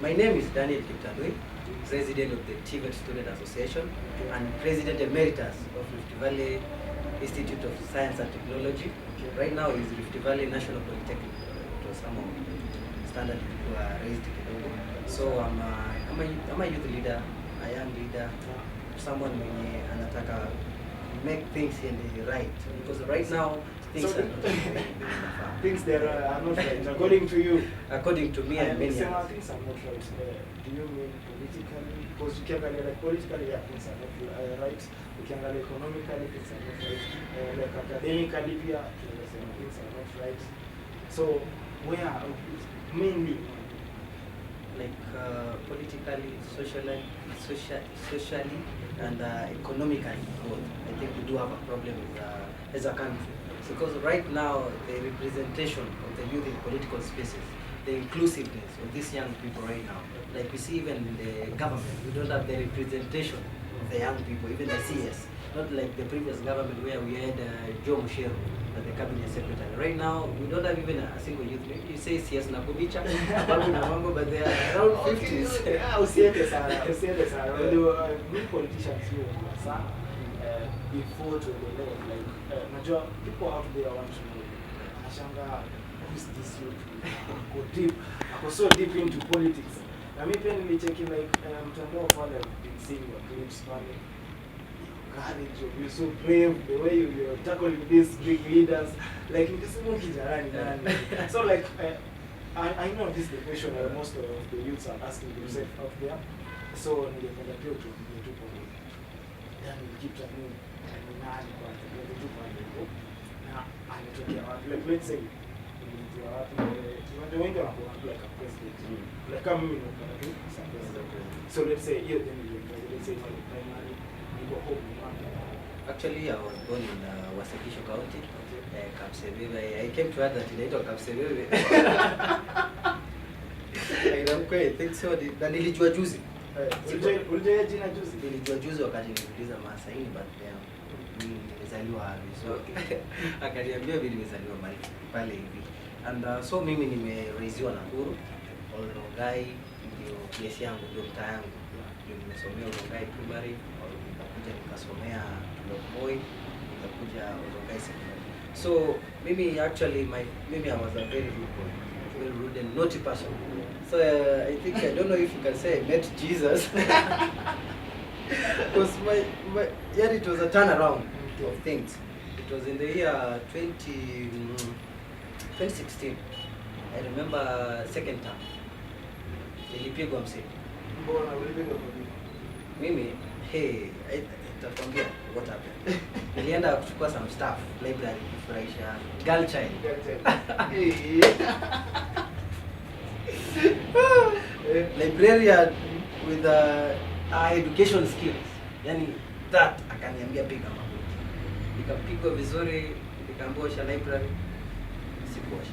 My name is Daniel Kiptanui, President of the TVET Student Association and President Emeritus of Rift Valley Institute of Science and Technology. Right now is Rift Valley National Polytechnic. So some of standard people are raised kidogo. So I'm a youth leader, a young leader, someone mwenye anataka make things in the right, because right now things are not things that are not right according to you. According to me and many things others. are not right. Do you mean politically? Because you can like politically, yeah, things are not right. You can economically, things are not right. Like academically, yeah, things are not right. So where mainly? Like politically, socially, and economically, both. I think we do have a problem with, as a country, because right now the representation of the youth in political spaces, the inclusiveness of these young people right now, like we see even in the government, we don't have the representation of the young people, even the CS. Not like the previous government where we had Joe Mushiro as the cabinet secretary. Right now, we don't have even a single youth. Maybe you say CS Nakubicha, but they are around 50s. Yeah, I say this. Good politicians here, before to the level, like, major people out there want to know, Ashanga, who's this youth? Go deep, I go so deep into politics. I mean, penny checking like, Mtandao of all I've been seeing your clips, courage, you're so brave, the way you're tackling these big leaders, like so like I know this is the question that most of the youths are asking themselves out there. So ningependa pia tupo yani Kiptanui ni nani kwanza ndio tupo hapo na anatokea wapi, like let's say ndio wapi ndio wengi wanakuwa like a president like kama mimi ndio so let's say hiyo then let's say for the primary home. Actually, I was born in Wasekisho County, Kapsebebe. I came to add that inaitwa Kapsebebe. I think so. Na nilijua juzi. Ulijua jina juzi? Nilijua juzi wakati niliuliza Masaini, but nimezaliwa wapi. So akaniambia mimi nimezaliwa pale hivi. And so mimi nimeraiziwa Nakuru, Olrongai ndio place yangu, ndio mtaa yangu. Ndio nimesomea Olrongai primary, nikakuja nikasomea Boy, nikakuja Olrongai secondary. So maybe actually maybe I was a very good boy, very rude and naughty person. So I think I don't know if you can say I met Jesus, because yeah, it was a turnaround of things. It was in the year 2016. I remember second term. Nilipigwa msee. Mbona ulipigwa kwa nini? Mimi nitakwambia what happened. Nilienda kuchukua some stuff library kufurahisha girl child. Librarian with education skills. Yani that akaniambia piga magoti. Nikapigwa vizuri, nikaambiwa osha library. Sikuosha.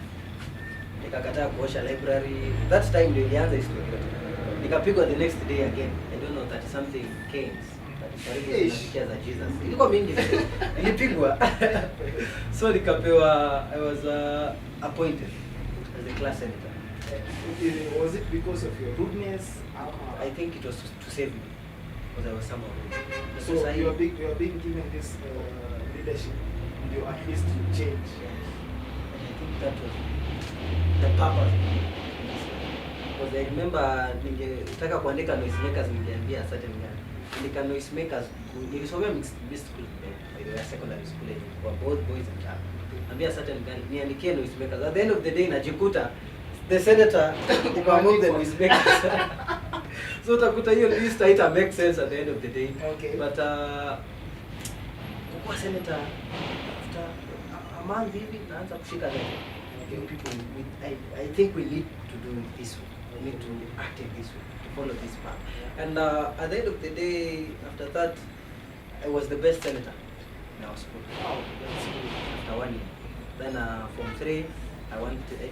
Nikakataa kuosha library. That time ndio ilianza historia. Nikapigwa the next day again. I don't know that something came. Karibu nafikia za Jesus. Ilikuwa mingi. Nilipigwa. So nikapewa, I was appointed as a class senator. Was it because of your rudeness? I think it was to save me, because I was someone rude. So you are being given this leadership, you at least you change. And I think that was the purpose. Because I remember ningetaka kuandika noisemakers, ningeambia certain guy. Nilika noisemakers, nilisomea mixed school, by the way, secondary school, for both boys and girls. Ambia certain guy, niandikie noisemakers. At the end of the day, najikuta the senator among the noisemakers. So utakuta hiyo list haita make sense at the end of the day. Okay. But kukuwa senator after a month hivi naanza kushika level. People, I think we need to do it this way. We need to act in this way, to follow this path. And at the end of the day, after that, I was the best senator in our school. Wow, that's good. After 1 year. Then from 3, I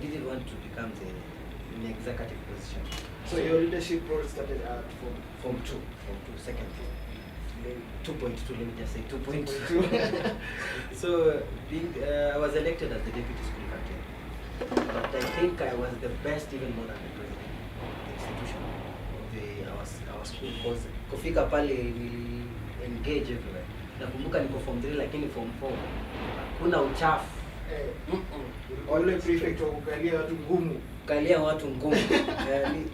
didn't want to become the executive position. So your leadership role started at Form 2, second year. 2.2, let me just say 2.2. So I was elected as the deputy school captain. But I think I was the best, even more than the president of the institution. our school because kufika pale nili engage everywhere. Nakumbuka niko form 3 lakini form 4 kuna uchafu. Wale prefect wa kukalia watu ngumu. Kalia watu ngumu.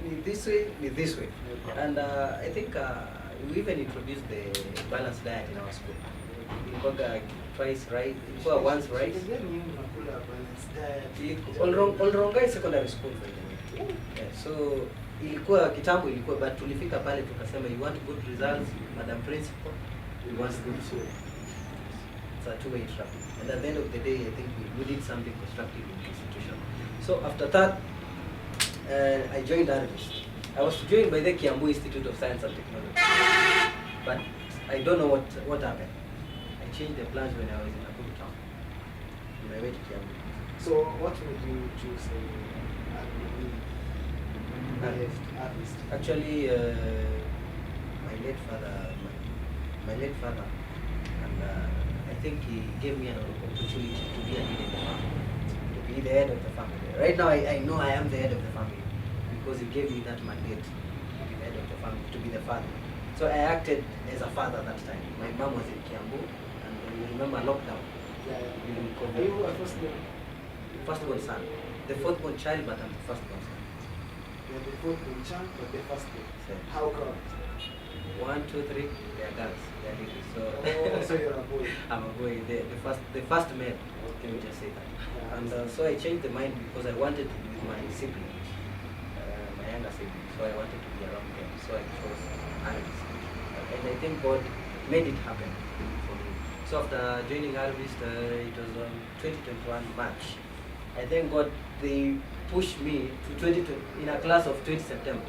Ni this way. And I think we even introduced the balanced diet in our school. Ilikuwa twice rice, ilikuwa once rice. Unakula balanced diet. Olrongai secondary school by the way. Yeah, so ilikuwa kitambo ilikuwa but tulifika pale tukasema you want good results, Madam Principal, we want good school. It's a two-way traffic. And at the end of the day, I think we did something constructive in the institution. So after that, I joined Harvest. I was joined by the Kiambu Institute of Science and Technology. But I don't know what happened. I changed the plans when I was in Nakuru town. On my way to Kiambu. So what made you choose Harvest? Actually, my late father, and I think he gave me an opportunity to be a leader in the family, to be the head of the family. Right now, I know I am the head of the family because he gave me that mandate to be the head of the family, to be the father. So I acted as a father that time. My mom was in Kiambu, and you remember lockdown. Yeah. Are you a Firstborn son. The fourth-born child, but I'm the firstborn son. You're the fourth-born child, but the firstborn. So, how come? 1, 2, 3, they are girls. They are ladies. So, so you're a boy. I'm a boy. The first male. Can we just say that? Yeah, And so I changed the mind because I wanted to be with my siblings, my younger siblings. So I wanted to be around them. So I chose Harvest. And I think God made it happen for me. So after joining Harvest, it was on 2021 March. I thank God they pushed me to 2020 in a class of 20 September.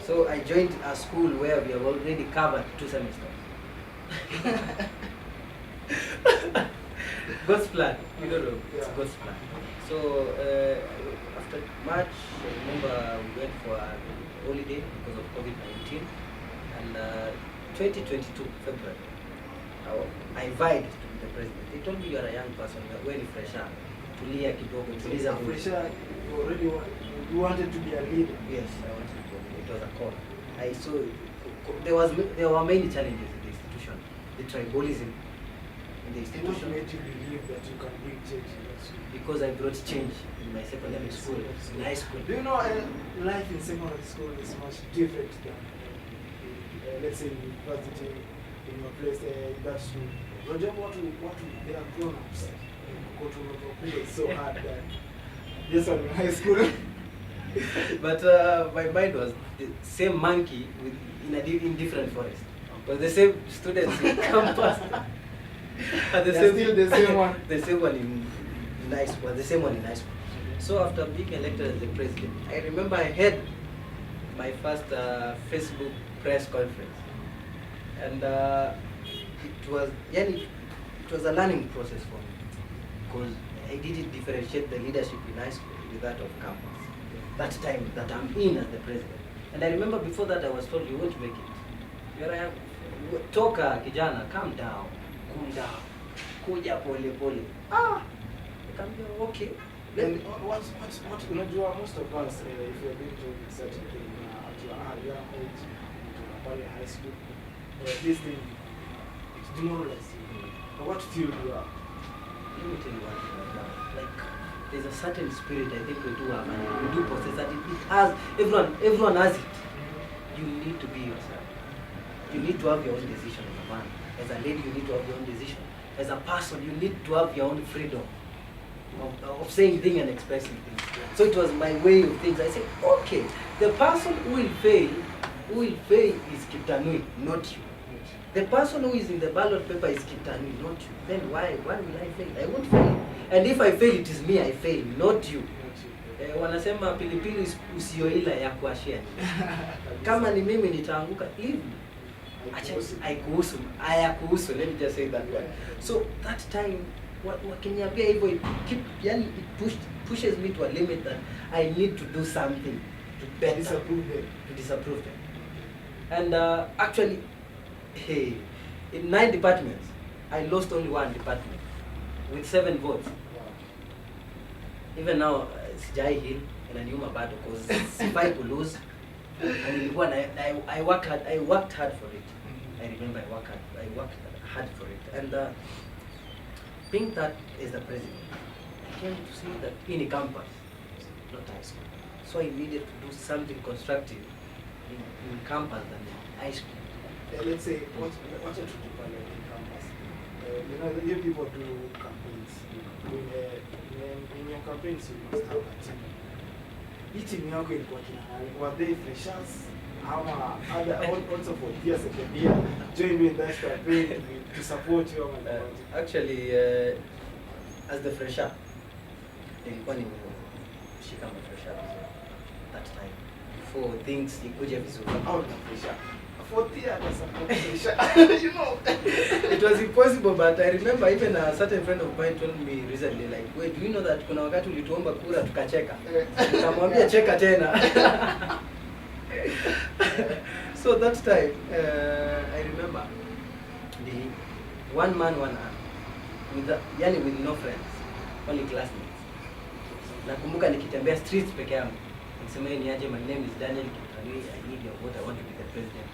So I joined a school where we have already covered 2 semesters. God's plan, you don't know, it's God's plan. So after March, I remember we went for a holiday because of COVID-19, and 2022 February, I vied to be the president. They told me you are a young person, you are very fresh up. Tulia kidogo, tuliza fresher, you wanted to be a leader. Yes, I wanted to be a leader. It was a call. I saw there were many challenges in the institution. The tribalism in the institution. What made you believe that you can bring change in that school? Because I brought change in my secondary school, in high school. Do you know life in secondary school is much different than let's say university in your place in that school? Roger, they are grown-ups. Go to it's so hard that this one in high school. But my mind was the same monkey in different forest. But the same students in campus. And still the same one. The same one in high school. The same one in high school. So after being elected as the president, I remember I had my first Facebook press conference, and it was a learning process for me because I didn't differentiate the leadership in high school with that of campus. That time that I'm in as the president. And I remember before that I was told you won't make it. Here I am. Toka kijana, calm down, cool down, kuja pole pole. Nikamwambia okay. Then what unajua most of us if you're going to certain thing at your young age, into a high school, this thing it's demoralizing. But what field you are? Let me tell you one thing right now. Like there's a certain spirit I think we do have and we do possess that it has everyone has it. You need to be yourself. You need to have your own decision as a man. As a lady, you need to have your own decision. As a person, you need to have your own freedom of saying things and expressing things. So it was my way of things. I said, okay, the person who will fail is Kiptanui, not you. The person who is in the ballot paper is Kiptanui, not you. Then why will I fail? I won't fail. And if I fail, it is me I fail, not you. Wanasema pilipili usioila ya kuashia. Kama ni mimi nitaanguka, leave me. Haikuhusu, let me just say that one. So that time, wakiniambia hivyo, it pushes me to a limit that I need to do something to better disapprove them. And actually, hey, in 9 departments, I lost only 1 department with 7 votes. Even now, Sijai Hill, inaniuma bado cause sifai ku lose. And nilikuwa I worked hard for it. I remember I worked hard for it. And being that as the president, I came to see that in a campus, not high school. So I needed to do something constructive in campus than in high school. Let's say, what you do in campus? You know, you people do campaigns. In your campaigns, you must have a team. Hii team yako ilikuwa kina nani? Were they freshers? Ama other also for years second year join me in that campaign to support you? Actually, as the fresher, nilikuwa nimeshika fresher that time before things ikuje vizuri. How the fresher? Fourth year as a fresher, you know. It was impossible, but I remember even a certain friend of mine told me recently, like, wait, do you know that kuna wakati ulituomba kura tukacheka? Nikamwambia cheka tena. So that time, I remember the one man, one arm, with no friends, only classmates. Nakumbuka nikitembea streets peke yangu. Nisema ni aje, my name is Daniel Kiptanui, I need your vote, I want to be the president.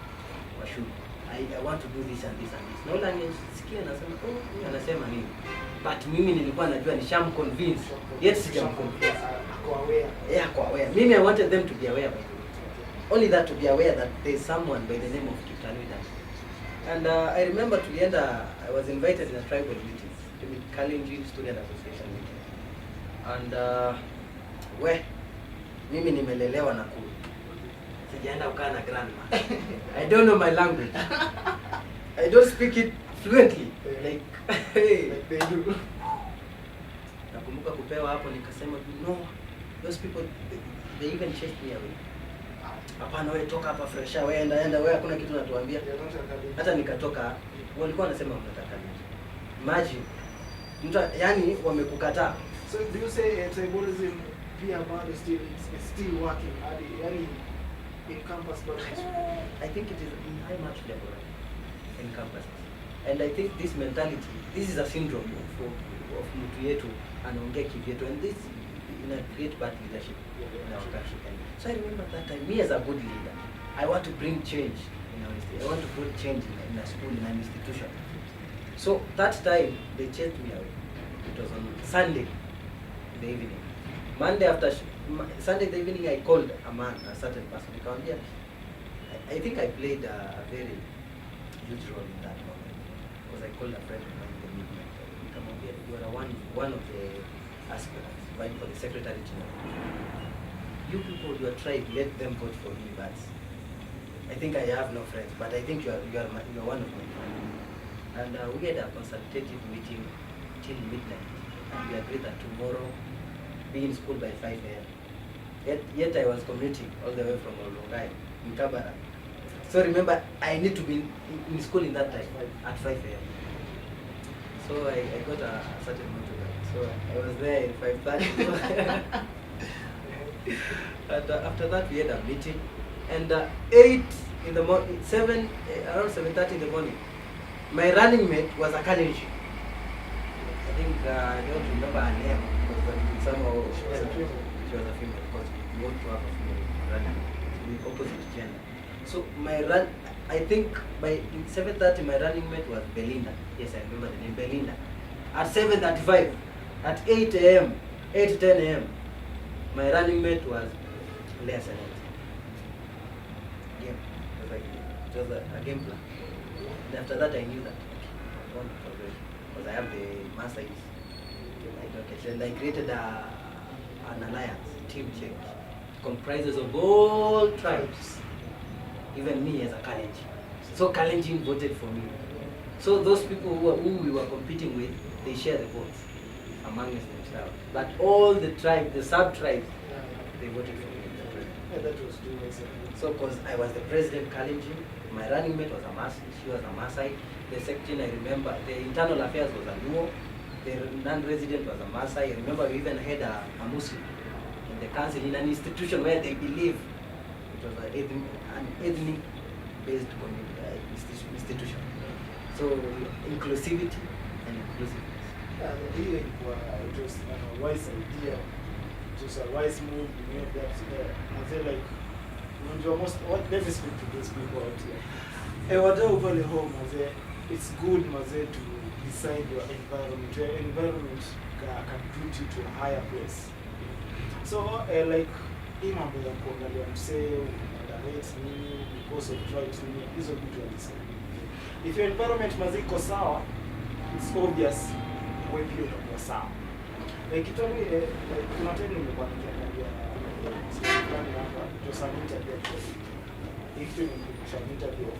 I want to do this and this and this. Na ule anisikia anasema, oh, huyu anasema nini? But mimi nilikuwa najua nishamconvince. Yet sijamconvince. Yeah, kwa aware. Mimi I wanted them to be aware by the way. Only that, to be aware that there is someone by the name of Kiptanui. And I remember I was invited in a tribal meeting, to meet Kalenjin Student Association meeting. And mimi nimelelewa na kule. Sijaenda ukaa na grandma. I don't know my language. I don't speak it fluently. Like they do. Nakumbuka kupewa hapo nikasema, no, those people, they even chased me away. Hapana, wewe toka hapa fresh, wewe enda wewe, hakuna kitu natuambia. Hata nikatoka, walikuwa wanasema mnataka nini? Imagine. Yani wamekukataa. So do you say tribalism pia bado is still working in campus projects? I think it is in high much level in campus. And I think this mentality, this is a syndrome of mtu yetu anaongea kivyetu, and this create bad leadership in our country. And so I remember that time, me as a good leader, I want to bring change in our state. I want to bring change in a school, in an institution. So that time, they chased me away. It was on Sunday in the evening. Monday after Sunday in the evening, I called a certain person. I think I played a very huge role in that moment, because I called a friend of mine in the movement. You are one of the aspirants vying for the secretary general. You people, your tribe, let them vote for me, but I think I have no friends. But I think you are one of my friends. And we had a consultative meeting till midnight, and we agreed that tomorrow be in school by 5 a.m. Yet I was commuting all the way from Olongai in Kabara. So remember, I need to be in school in that time at 5 a.m. So I got a certain motorbike. So I was there in 5:30. And after that we had a meeting, and 8 in the morning, around 7:30 in the morning, my running mate was a Kalenjin. I think I don't remember her name, but somehow she was a female, because we want to have a female running with opposite gender. So I think by 7:30 my running mate was Belinda. Yes, I remember the name, Belinda. At 7:35, at 8 a.m., 8 to 10 a.m., my running mate was Lea Senate. It was a game plan. And after that I knew that I want to progress, because I have the master and I created an alliance, team change, comprises of all tribes, even me as a Kalenjin. So Kalenjin voted for me. So those people who we were competing with, they share the votes among themselves. But all the tribes, the sub-tribes, they voted for me. Yeah, that was 2 years ago. So because I was the president Kalenjin, my running mate was a Maasai, she was a Maasai. The section, I remember, the internal affairs was a Luo, the non-resident was a Maasai. I remember we even had a Muslim in the council, in an institution where they believe it was an ethnic-based institution. So inclusivity and inclusiveness. Really, it was a wise idea was a wise move. You made that. I say like, when you're most, what, let me speak to those people out here. Wadau pale home, mazee, it's good mazee to decide your environment. Your environment can put you to a higher place. So like hii mambo ya kuangalia msee, underrate nini, because of tribes nini, hizo vitu walisema. If your environment mazee iko sawa, it's obvious wewe pia utakuwa sawa. Like Kiptanui, like kuna time nimekuwa nikiangalia fulani hapa, it was an interview actually. If you nimekuwa an interview of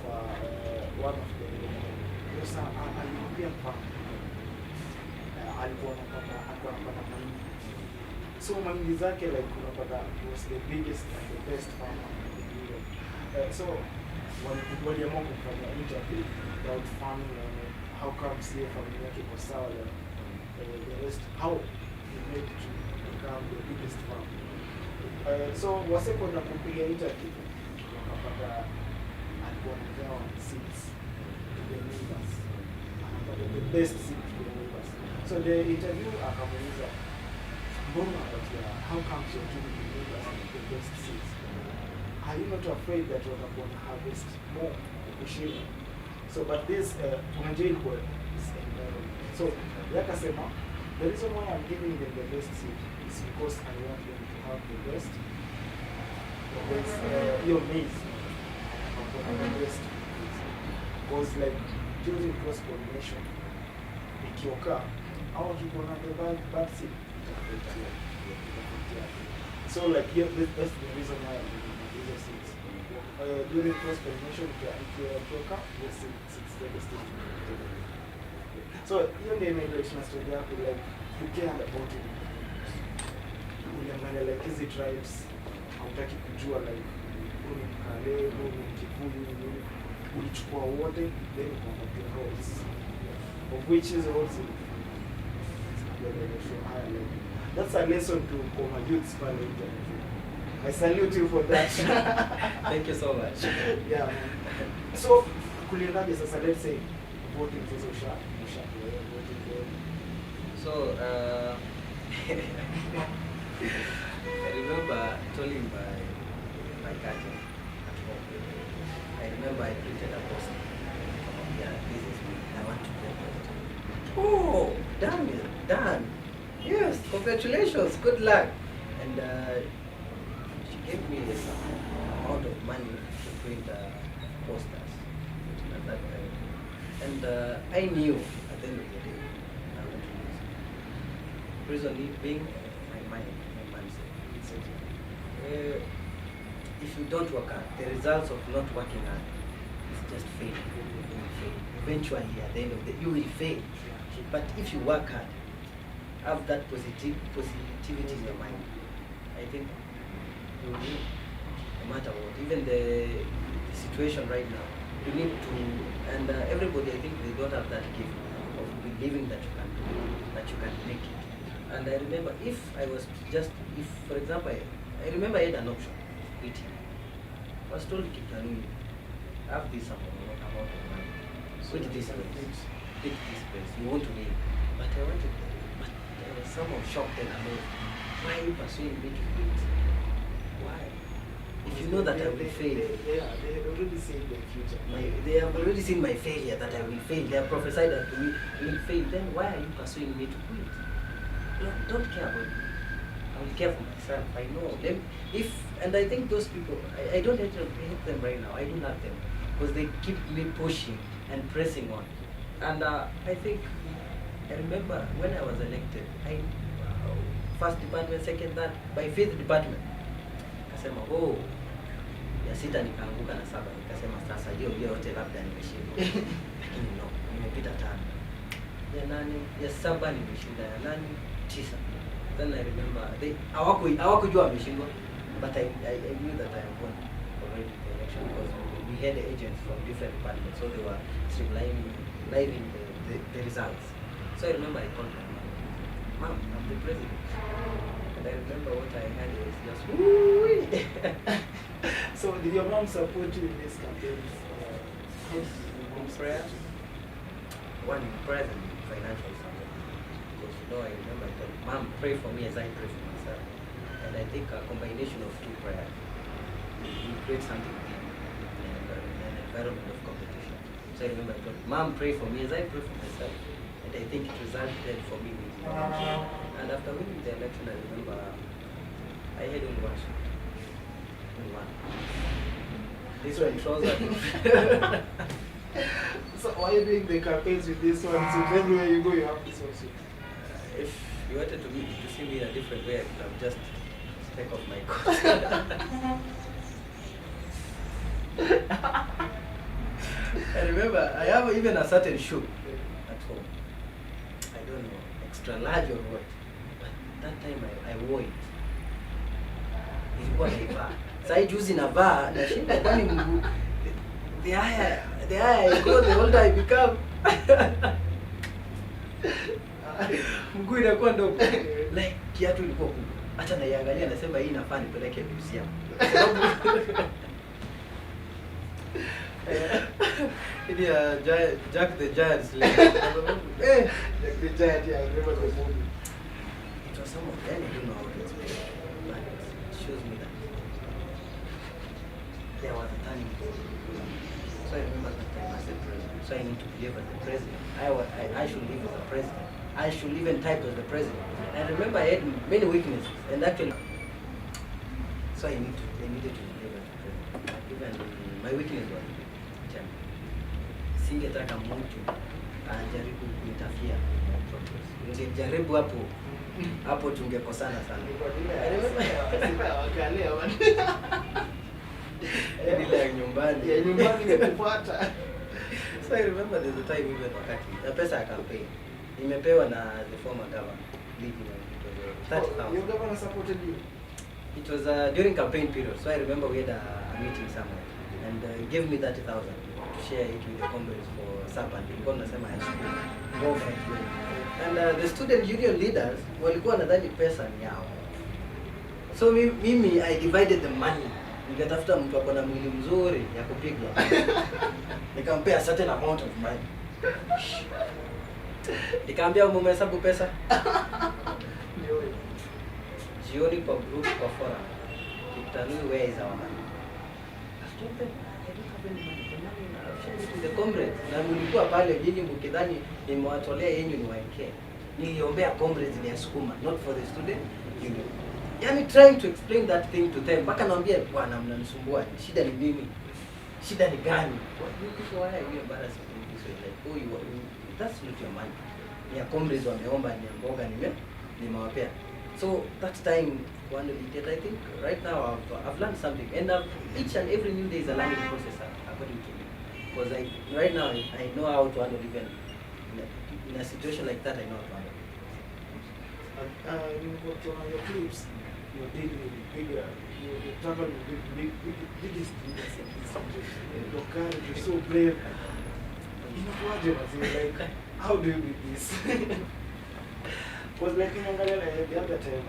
one of the yes, alimwambia kwamba alikuwa anapata mahindi. So mahindi zake like unapata was the biggest and the best farmer in Europe. So waliamua kufanya interview about farming and how come see farming yake kwa sawa the rest, how he made to become the biggest farm. So wasekwenda kupiga interview wakapata alikuwa anagawa seeds to the neighbors, anapata the best seeds to the neighbors. So the interview akamuuliza, mbona wapatia, how comes you're giving the neighbors the best seeds? Are you not afraid that watakuwa na harvest more kushinda? So but this unajua ilikuwa is environment. So yakasema the reason why I'm giving them the best seed is because I want them to have the best your maize, the best. Because like during cross pollination, ikioka, how you gonna have bad seed? So like that's the reason why I'm giving them the seeds. During cross pollination, ikioka, yes, it's devastating. So hiyo ndio inaelewesha story yako, like you care about it. Uliangalia like hizi tribes, hautaki kujua like huu ni Mkale, huu ni Mkikuyu, nini. Ulichukua wote, then ukapatia roles. Of which is roles higher level. That's a lesson to my youths pale internet. I salute you for that. Thank you so much. Yeah. So kuliendaje sasa, let's say voting sasa usha. So I remember telling my cousin at home. I remember I printed a poster. Yeah, this is me. I want to be president. Oh, done. Yes, congratulations. Good luck. And she gave me some amount of money to print posters at that time. And I knew at the end of the day I want to lose. Reason being my mindset. If you don't work hard, the results of not working hard is just failing. You will fail. Eventually, at the end of the day, you will fail. But if you work hard, have that positivity in your mind, I think you will win, no matter what. Even the situation right now, you need to, and everybody, I think they don't have that gift of believing that you can do it, that you can make it. And I remember if for example, I remember I had an option, quitting. I was told, Kiptanui, have this amount of money, quit this place, you want to win. But I wanted, but someone shocked and amazed. Why are you pursuing me to quit? Why? If you know that I will fail. They have already seen the future. They have already seen my failure, that I will fail. They have prophesied that to me I will fail. Then why are you pursuing me to quit? Don't care about me. I will care for myself. I know them. And I think those people, I don't hate them right now. I do love them because they keep me pushing and pressing on. And I remember when I was elected, first department, second, third, by fifth department, kasema ya sita nikaanguka na saba, nikasema sasa hiyo yote labda nimeshinda. Lakini no, nimepita tano. Ya nane, ya saba nimeshinda, ya nane, tisa. Then I remember hawakujua ameshindwa, but I knew that I have won already the election because we had agents from different departments, so they were streamlining the results. So I remember I called my mom, I'm the president. And I remember what I had was just woo. So did your mom support you in this campaign? In prayer, one in prayer and financial support. Because I remember I told Mom, pray for me as I pray for myself. And I think a combination of two prayers will create something big in an environment of competition. So I remember I told Mom, pray for me as I pray for myself. And I think it resulted for me winning the election. And after winning the election, I remember I had only one shot. Only one. This one trouser. So why are you doing the campaigns with this one? So everywhere you go, you have this one. If you wanted to see me in a different way, I could have just take off my coat. I remember I have even a certain shoe at home. I don't know, extra large or what. But that time I wore it. Ilikuwa naivaa. Sasa juzi navaa na shinda kwani mguu. The higher I go, the older I become. Mguu inakuwa ndogo. Like kiatu ilikuwa kubwa. Acha naiangalia nasema hii inafaa nipeleke museum. Ili Jack the Giant Slayer. Jack the Giant, yeah, I remember the movie. It was some of them, I don't know how to explain it, but it shows me that there was a turning point. So I remember that time as the president. So I need to behave as the president. I should live as a president. I should even type as the president. And I remember I had many weaknesses, and actually, so I needed to behave as the president. Even my weakness was time. Singetaka mtu ajaribu kuinterfere with my progress. Ningejaribu hapo tungekosana sana. Ile ya nyumbani. Ya nyumbani nikufuata. So I remember there's a time even wakati pesa ya campaign nimepewa na the former governor leading it was 30,000. Your governor supported you? It was during campaign period. So I remember we had a meeting somewhere and he gave me 30,000 to share it with the comrades for supper. Nilikuwa nasema I should go for it. And the student union leaders walikuwa nadhani pesa ni yao. So mimi I divided the money. Nikatafuta mtu akona mwili mzuri ya kupigwa. Nikampea certain amount of money. Nikaambia umehesabu pesa? Jioni kwa group kwa forum. Kiptanui, where is our money? I told them, I don't have any money. The money I've shared it with the comrades. Na mlikuwa pale nyinyi mkidhani nimewatolea yenyu ni waekee. Niliombea comrades ni Sukuma, not for the student union. Yani trying to explain that thing to them. Mpaka naambia bwana mnanisumbua. Shida ni mimi. Shida ni gani? What you people, why are you embarrassing me this way? Like, oh, that's not your money. Ni ya comrades wameomba, ni ya mboga nimewapea. So that time one did, I think right now I've learned something, and each and every new day is a learning process according to me. Because right now I know how to handle even in a situation like that. I know how to handle. You got on your clips. You're dealing with bigger. You're traveling with biggest leaders in this country. Your courage, you're so brave. You know what you like? How do you do this? Because like in Angalia, the other time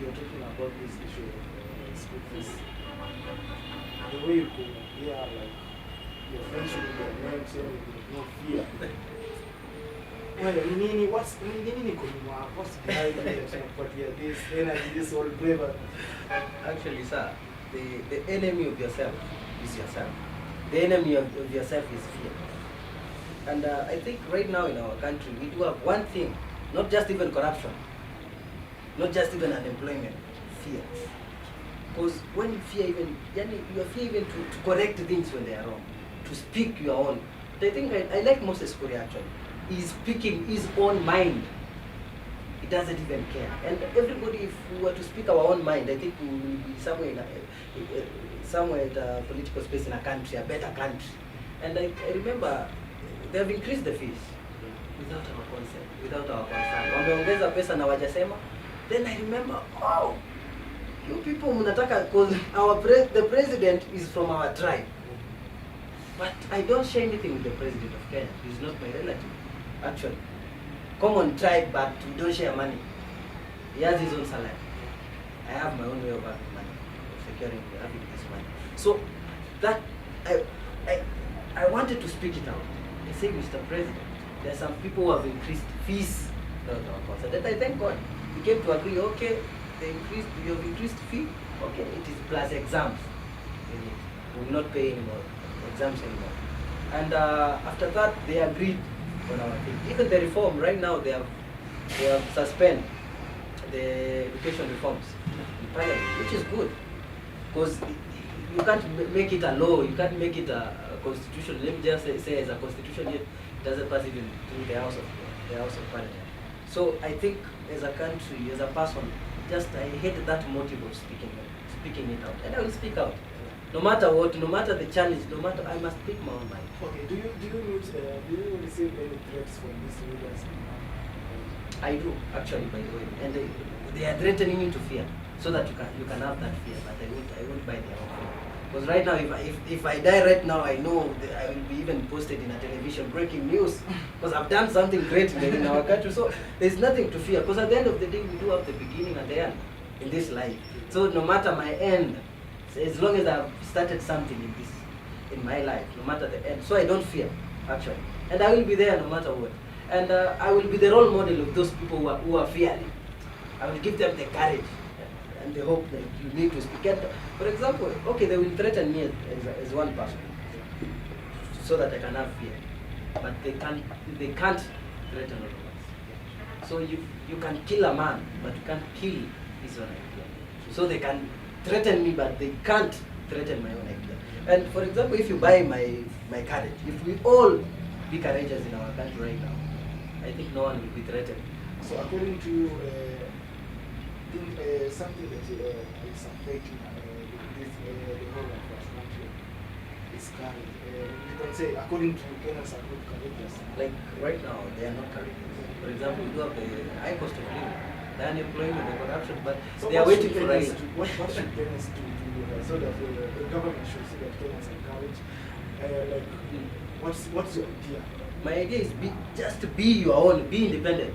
you're talking about this issue of school fees. The way you could hear like your friendship with your name saying with no fear. Well, what's behind this energy, this whole bravery? Actually, sir, the enemy of yourself is yourself. The enemy of yourself is fear. And I think right now in our country, we do have one thing, not just even corruption, not just even unemployment, fear. Because when you fear even, you fear even to correct things when they are wrong, to speak your own. I think I like Moses Kuri actually. He's speaking his own mind. He doesn't even care. And everybody, if we were to speak our own mind, I think we will be somewhere at a political space in a country, a better country. And I remember they have increased the fees without our consent, without our concern. Wameongeza pesa na wajasema. Then I remember, oh, you people mnataka, because the president is from our tribe. But I don't share anything with the president of Kenya. He's not my relative. Actually, common tribe, but we don't share money. He has his own salary. I have my own way of having money, of securing having this money. So that I wanted to speak it out. I say, Mr. President, there are some people who have increased fees without our consent. And I thank God. We came to agree, okay, you have increased fee, okay, it is plus exams. We will not pay anymore, exams anymore. And after that, they agreed on our thing. Even the reform, right now, they have suspended the education reforms in Parliament, which is good. Because you can't make it a law, you can't make it a constitution. Let me just say as a constitution, it doesn't pass even through the House of Parliament. So I think as a country, as a person, I hate that motive of speaking it out. And I will speak out. No matter what, no matter the challenge, I must speak my own mind. Okay, do you receive any threats from these leaders? I do, actually, by the way. And they are threatening you to fear, so that you can have that fear, but I won't buy their own fear. Because right now, if I die right now, I know that I will be even posted in a television, breaking news, because I've done something great in our country. So there's nothing to fear, because at the end of the day, we do have the beginning and the end in this life. So no matter my end, as long as I've started something in my life, no matter the end, so I don't fear, actually. And I will be there no matter what. And I will be the role model of those people who are fearing. I will give them the courage and the hope that you need to speak. And for example, okay, they will threaten me as one person, so that I can have fear. But they can't threaten all of us. So you can kill a man, but you can't kill his own idea. So they can threaten me, but they can't threaten my own idea. And for example, if you buy my courage, if we all be courageous in our country right now, I think no one will be threatened. So according to you, something that is affecting the whole of our country is courage. You can say, according to Kenyans are good courageous. Like right now, they are not courageous. For example, we do have the high cost of living, the unemployment, the corruption, but so they are waiting for Kenyans what should Kenyans do so that the government should see that Kenyans are courage? What's your idea? My idea is just be your own, be independent.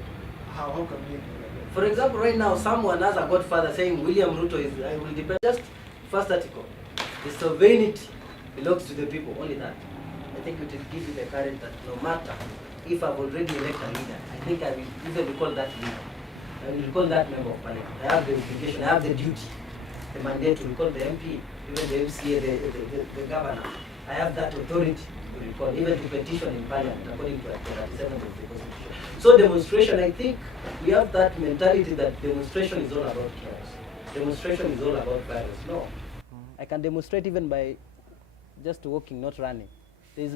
How can we do that? For example, right now, someone has a godfather saying William Ruto is, I will depend. Just first article, the sovereignty belongs to the people, only that. I think it will give you the courage that no matter if I've already elected a leader, I think I will even recall that leader. I will recall that member of parliament. I have the obligation, I have the duty, the mandate to recall the MP, even the MCA, the governor. I have that authority to recall, even to petition in parliament according to Article 37 of the Constitution. So demonstration, I think we have that mentality that demonstration is all about chaos. Demonstration is all about violence. No. I can demonstrate even by just walking, not running. I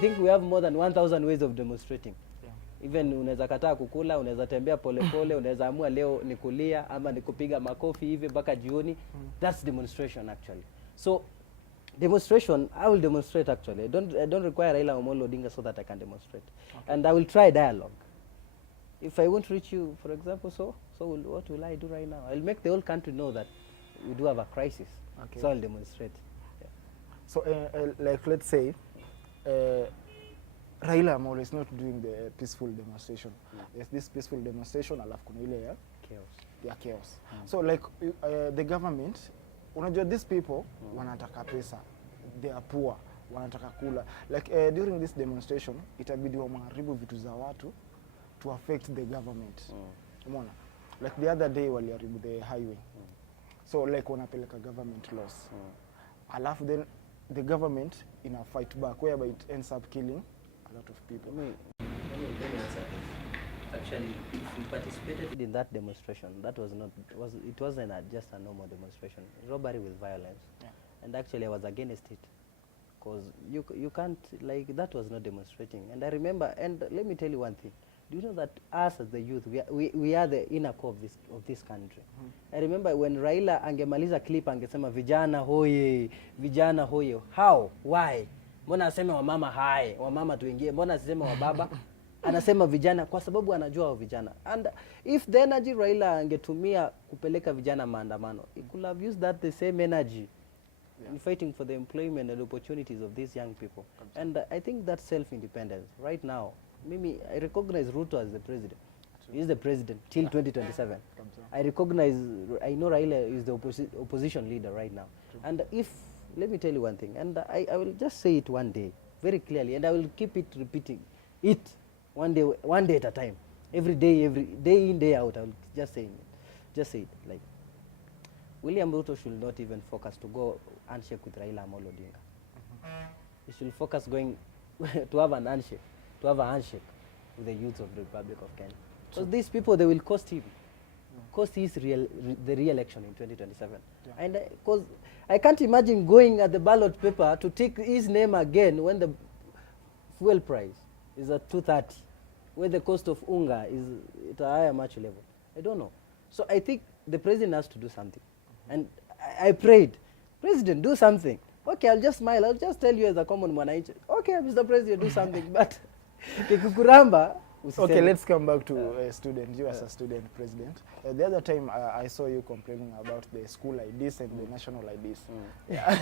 think we have more than 1,000 ways of demonstrating. Even unaweza kataa kukula, unaweza tembea pole, unaweza amua leo ni kulia ama ni kupiga makofi hivi mpaka jioni. That's demonstration actually. So demonstration, I will demonstrate actually. I don't require Raila Amolo Odinga so that I can demonstrate. Okay. And I will try dialogue. If I won't reach you, for example, what will I do right now? I'll make the whole country know that we do have a crisis. Okay. So I'll demonstrate. Yeah. So like let's say, Raila Amolo is not doing the peaceful demonstration. There's this peaceful demonstration, alafu kuna ile ya chaos. So like the government, unajua these people wanataka pesa, they are poor, wanataka kula. Like during this demonstration, itabidi wameharibu vitu za watu to affect the government. Umeona? Like the other day waliharibu the highway. So like wanapeleka government loss. Alafu then the government in a fight back whereby it ends up killing a lot of people. Actually, if we participated in that demonstration, it wasn't just a normal demonstration. Robbery with violence. Yeah. And actually I was against it. Because you can't, like, that was not demonstrating. And I remember, and let me tell you one thing. Do you know that us as the youth, we are the inner core of this country? I remember when Raila angemaliza clip angesema vijana hoye. How? Why? Mbona aseme wamama hai, wamama tuingie, mbona aseme wababa? Anasema vijana kwa sababu anajua wa vijana. And if the energy Raila angetumia kupeleka vijana maandamano, he could have used the same energy in fighting for the employment and opportunities of these young people. And I think that's self-independence. Right now, Mimi, I recognize Ruto as the president. He is the president till 2027. I know Raila is the opposition leader right now. And let me tell you one thing, and I will just say it one day, very clearly, and I will keep it repeating it one day at a time. Every day in, day out, I will just say it. just say it, like, William Ruto should not even focus to go handshake with Raila Amolo Odinga. He should focus going to have an handshake, with the youth of the Republic of Kenya. Because these people, they will cost him, cost his the re-election in 2027. Yeah. And because I can't imagine going at the ballot paper to take his name again when the fuel price is at 230, where the cost of unga is at a higher much level. I don't know. So I think the president has to do something. And I prayed, President, do something. Okay, I'll just smile. I'll just tell you as a common mwananchi. Okay, Mr. President, do something. But kikukuramba. Okay, let's come back to a student. You as a student president. The other time I saw you complaining about the school IDs and the national IDs. Yeah.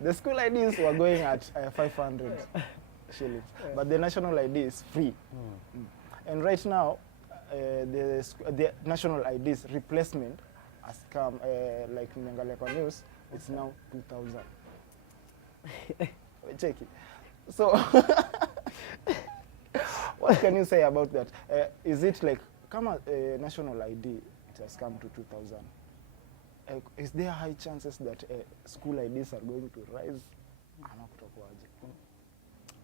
The school IDs were going at 500 shillings, but the national ID is free. And right now, the national IDs replacement has come, like Nengalekwa News, it's now 2,000. Check it. So, what can you say about that? Is it like, come a national ID, it has come to 2,000. Is there high chances that school IDs are going to rise?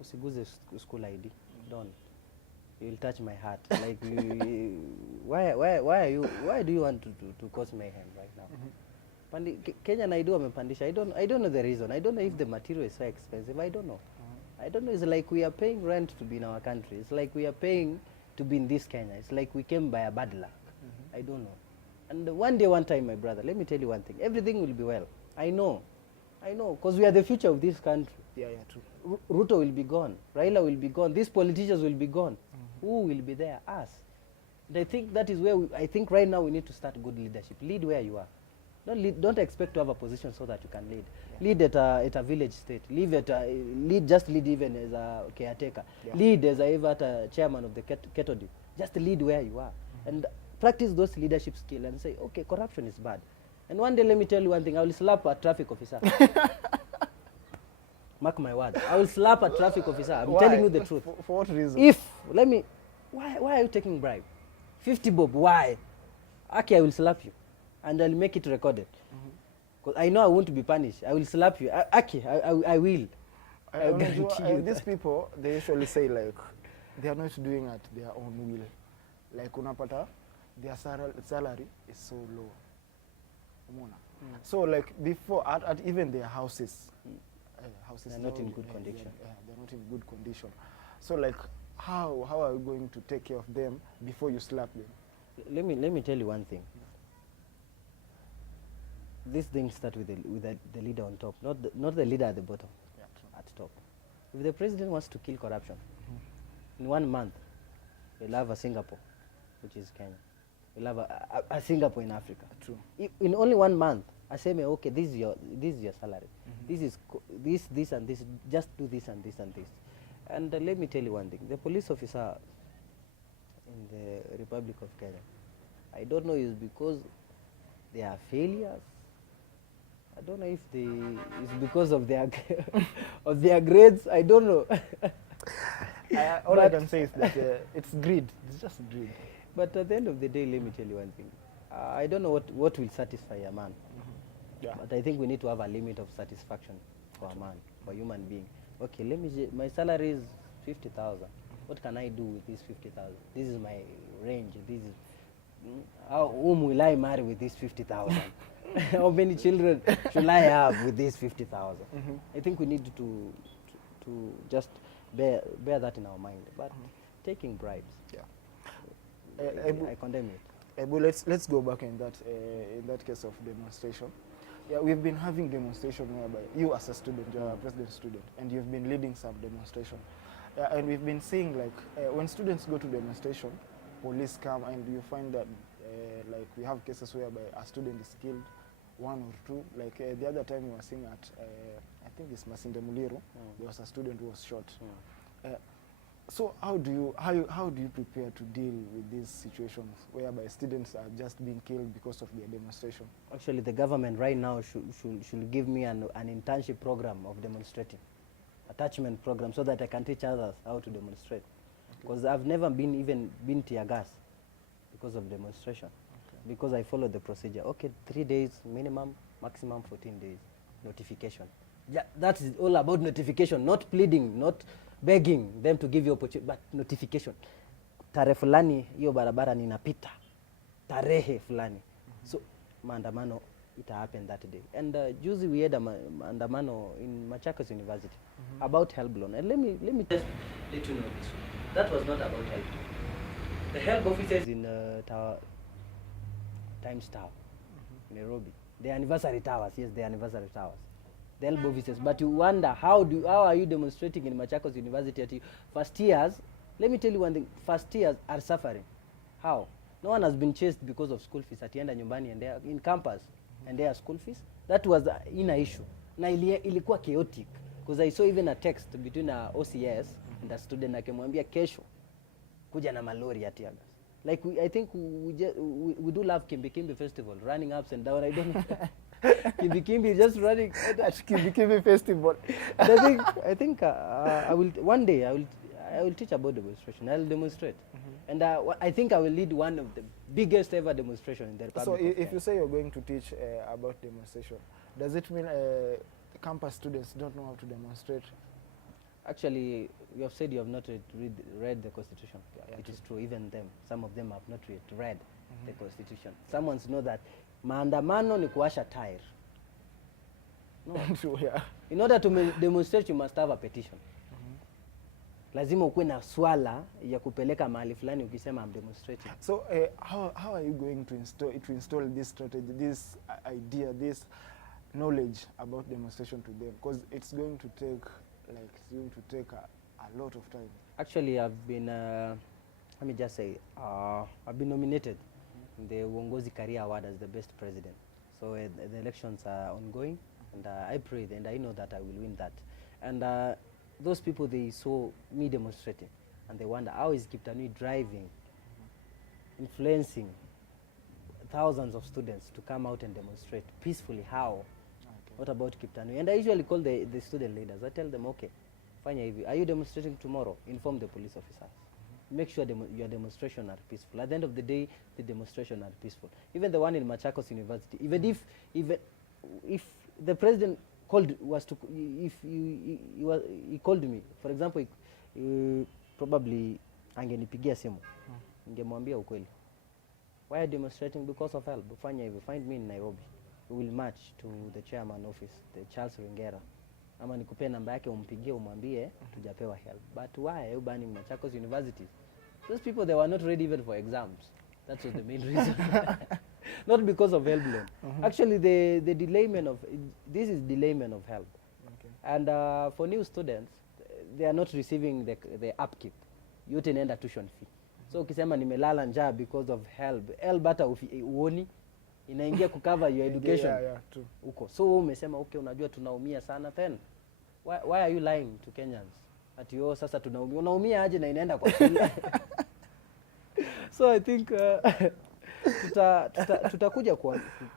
Usiguze school ID. Don't. You'll touch my heart. Like, why do you want to cause mayhem right now? Kenyan ID wamepandisha. I don't know the reason. I don't know if the material is so expensive. I don't know. I don't know. It's like we are paying rent to be in our country. It's like we are paying to be in this Kenya. It's like we came by a bad luck. I don't know. And one day, one time, my brother, let me tell you one thing. Everything will be well. I know, because we are the future of this country. Yeah, true. Ruto will be gone. Raila will be gone. These politicians will be gone. Who will be there? Us. And I think that is where I think right now we need to start good leadership. Lead where you are. Don't expect to have a position so that you can lead. Yeah. Lead at a village state. Just lead even as a caretaker. Yeah. Lead as a chairman of the Ketodi. Just lead where you are. And practice those leadership skills and say, okay, corruption is bad. And one day, let me tell you one thing, I will slap a traffic officer. Mark my word. I will slap a traffic officer. I'm telling you the truth. For what reason? Why are you taking bribe? 50 bob, why? Okay, I will slap you. And I'll make it recorded. Because I know I won't be punished. I will slap you. I will. I guarantee you these people, they usually say like, they are not doing at their own will. Like unapata, their salary is so low. So like before, at even their houses, they're not in good condition. They're not in good condition. So like, how are you going to take care of them before you slap them? Let me tell you one thing. This thing starts with the leader on top, not the leader at the bottom. Yeah, at top. If the president wants to kill corruption, in 1 month, we'll have a Singapore, which is Kenya. We'll have a Singapore in Africa. True. In only 1 month, I say, okay, this is your salary. This is this and this. Just do this and this and this. And let me tell you one thing: the police officer in the Republic of Kenya, I don't know, is because they are failures. I don't know if it's because of their grades. I don't know. All I can say is that it's greed. It's just greed. But at the end of the day, let me tell you one thing. I don't know what will satisfy a man. Yeah. But I think we need to have a limit of satisfaction for a man, for a human being. Okay, my salary is 50,000. What can I do with this 50,000? This is my range. This is whom will I marry with this 50,000? How many children should I have with this 50,000? I think we need to just bear that in our mind. But taking bribes, I condemn it. Let's go back in that case of demonstration. Yeah, we've been having demonstration whereby you as a student, you're a president student, and you've been leading some demonstration. And we've been seeing like when students go to demonstration, police come and you find that like we have cases whereby a student is killed, 1 or 2. Like the other time we were seeing at I think it's Masinde Muliro, there was a student who was shot. So how do you prepare to deal with these situations whereby students are just being killed because of their demonstration? Actually, the government right now should give me an internship program of demonstrating, attachment program, so that I can teach others how to demonstrate. Because I've never been tear gas because of demonstration. because I followed the procedure. Okay, 3 days minimum, maximum 14 days notification. Yeah, that is all about notification, not pleading, not begging them to give you opportunity, but notification. Tarehe fulani hiyo barabara ninapita, tarehe fulani. So maandamano ita happen that day. And juzi we had a maandamano in Machakos University about HELB loan. And let me just let you know this one. That was not about HELB. The HELB offices in Times Tower, Nairobi. The anniversary towers, yes, the anniversary towers. The HELB offices. But you wonder how are you demonstrating in Machakos University at first years? Let me tell you one thing. First years are suffering. How? No one has been chased because of school fees. Atienda nyumbani and they are in campus and they are school fees. That was in a issue. Na ilikuwa chaotic because I saw even a text between a OCS and a student akimwambia kesho kuja na malori ya tear gas. Like I think we do love Kimbi Kimbi festival, running ups and down. I don't know. Kimbi Kimbi just running at Kimbi Kimbi festival. I think I will one day I will teach about demonstration. I'll demonstrate. And I think I will lead one of the biggest ever demonstration in the Republic. So if you say you're going to teach about demonstration, does it mean campus students don't know how to demonstrate? Actually, you have said you have not read the Constitution. Yeah, it is true, even them. Some of them have not read the Constitution. Some ones know that maandamano ni kuwasha tire. No. True, yeah. In order to demonstrate, you must have a petition. Lazima ukuwe na swala ya kupeleka mahali fulani ukisema I'm demonstrating. So how are you going to install this strategy, this idea, this knowledge about demonstration to them? Because it's going to take a lot of time. Actually, I've been let me just say I've been nominated in the Uongozi Career Award as the best president. So the elections are ongoing, and I pray and I know that I will win that. And those people, they saw me demonstrating and they wonder, how is Kiptanui driving, influencing thousands of students to come out and demonstrate peacefully? How? Okay. What about Kiptanui? And I usually call the student leaders. I tell them, okay, fanya hivi, are you demonstrating tomorrow? Inform the police officers. Make sure your demonstration are peaceful. At the end of the day, the demonstration are peaceful. Even the one in Machakos University, even if the president was to, if he called me, for example, probably angenipigia simu, ningemwambia ukweli. Why are you demonstrating? Because of help. Fanya hivi, find me in Nairobi. We will march to the chairman office, the Charles Ringera. Ama nikupe namba yake umpigie umwambie tujapewa help. But why are you banning Machakos universities? Those people, they were not ready even for exams. That was the main reason. Not because of help loan. Actually, the delayment of this is delayment of help. Okay. And for new students, they are not receiving the upkeep. Yote inaenda tuition fee. So ukisema nimelala njaa because of help hata uoni inaingia kucover your education. Yeah, true. Uko. So umesema okay, unajua tunaumia sana, then why are you lying to Kenyans? Ati sasa tunaumia. Unaumia aje na inaenda kwa shule? So I think tutakuja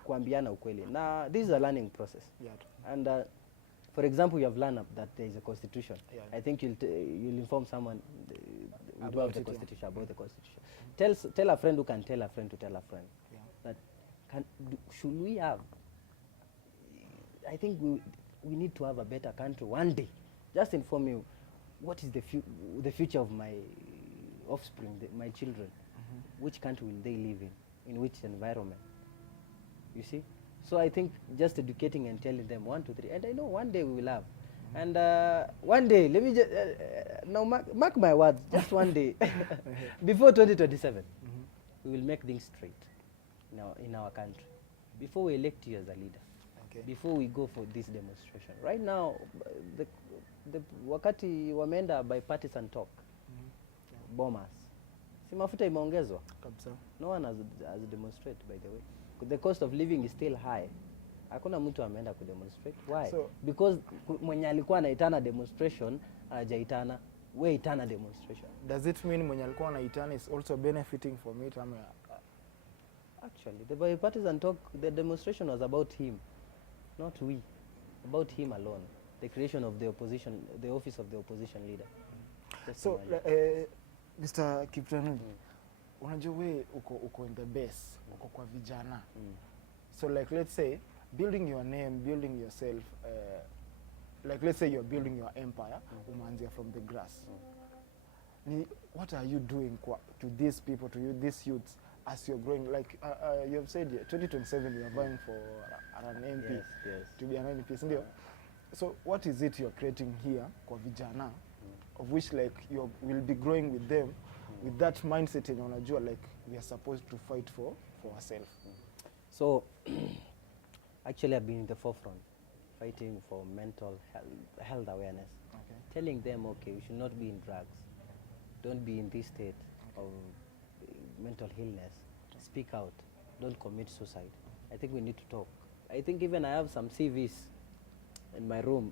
kuambiana ukweli. Na this is a learning process. Yeah. And for example, you have learned that there is a constitution. Yeah. I think you'll inform someone about the constitution, about the constitution. Tell a friend who can tell a friend to tell a friend. Yeah. That should we have, I think we need to have a better country one day. Just inform you what is the future of my offspring, my children. Which country will they live in which environment, you see? So I think just educating and telling them 1, 2, 3, and I know one day we will have. And one day, let me just now mark my words, just one day, before 2027, we will make things straight in our country. Before we elect you as a leader, before we go for this demonstration. Right now, the wakati wameenda bipartisan talk, bombers, si mafuta imeongezwa kabisa. No one has demonstrated, by the way. The cost of living is still high. Hakuna mtu ameenda kudemonstrate. Why? So, because mwenye alikuwa anaitana demonstration hajaitana, we itana demonstration. Does it mean mwenye alikuwa anaitana is also benefiting from it? Actually, the bipartisan talk, the demonstration was about him, not we. About him alone. The creation of the opposition, the office of the opposition leader. So, Mr. Kiptanui, unajua we uko in the base, uko kwa vijana. So like let's say building your name, building yourself, like let's say you're building your empire, umeanzia from the grass. What are you doing to these people, to these youths, as you're growing? Like you have said, 2027 you are vying for an MP, yes. to be an MP. So what is it you're creating here kwa vijana, of which like you will be growing with them, with that mindset and unajua like we are supposed to fight for ourselves? So actually I've been in the forefront fighting for mental health awareness. Okay. Telling them, okay, we should not be in drugs. Don't be in this state of mental illness. Speak out. Don't commit suicide. I think we need to talk. I think even I have some CVs in my room.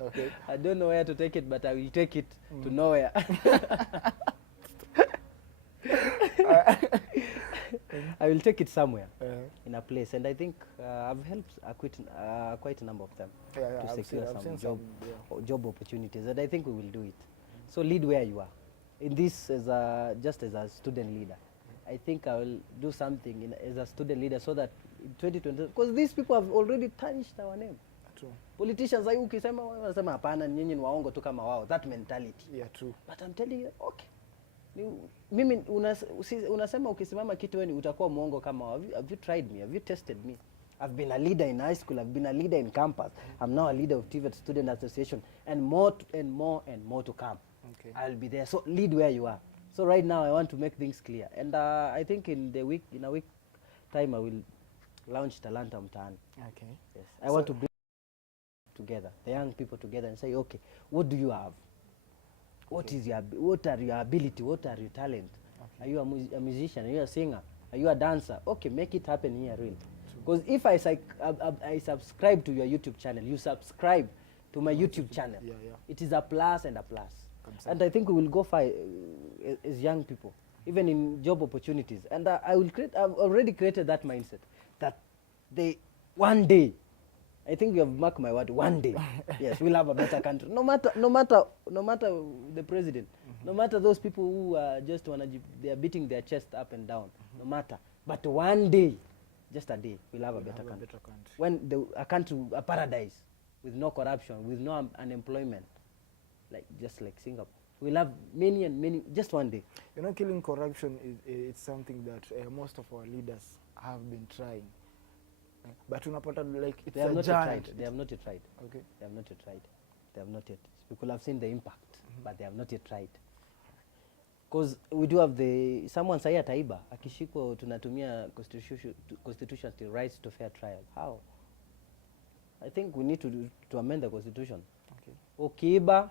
Okay. I don't know where to take it, but I will take it to nowhere. I will take it somewhere in a place, and I think I've helped quite a number of them to secure some job opportunities, and I think we will do it. So lead where you are. In this, just as a student leader, I think I will do something as a student leader so that in 2020, because these people have already tarnished our name. True. Politicians, ukisema wanasema hapana, nyinyi ni waongo tu kama wao. That mentality. Yeah, true. But I'm telling you, okay. Mimi unasema ukisimama kitu wewe utakuwa muongo kama wao. Have you tried me? Have you tested me? I've been a leader in high school. I've been a leader in campus. I'm now a leader of TVET Student Association, and more to come. Okay. I'll be there. So lead where you are. So right now I want to make things clear, and I think in a week time I will launch Talanta Mtaani. Okay. Yes. I want to bring together the young people together and say, okay, what do you have? What are your ability? What are your talent? Okay. Are you a musician? Are you a singer? Are you a dancer? Okay, make it happen here, really. Because if I subscribe to your YouTube channel, you subscribe to my YouTube channel. Yeah. It is a plus and a plus. And I think we will go far as young people, even in job opportunities. And I've already created that mindset that one day, I think we have marked my word, one day, yes, we'll have a better country. No matter the president, no matter those people who just they are beating their chest up and down, no matter. But one day, just a day, we'll have a better country. When a country, a paradise, with no corruption, with no unemployment, just like Singapore. We'll have many, just one day. You know, killing corruption it's something that most of our leaders have been trying. But unapata like it's they have a not giant. Tried. They have not yet tried. Okay. They have not yet tried. They have not yet. People have seen the impact, but they have not yet tried. Because we do have someone say ataiba akishikwa tunatumia constitution to rights to fair trial. How? I think we need to amend the constitution. Okay. Ukiiba,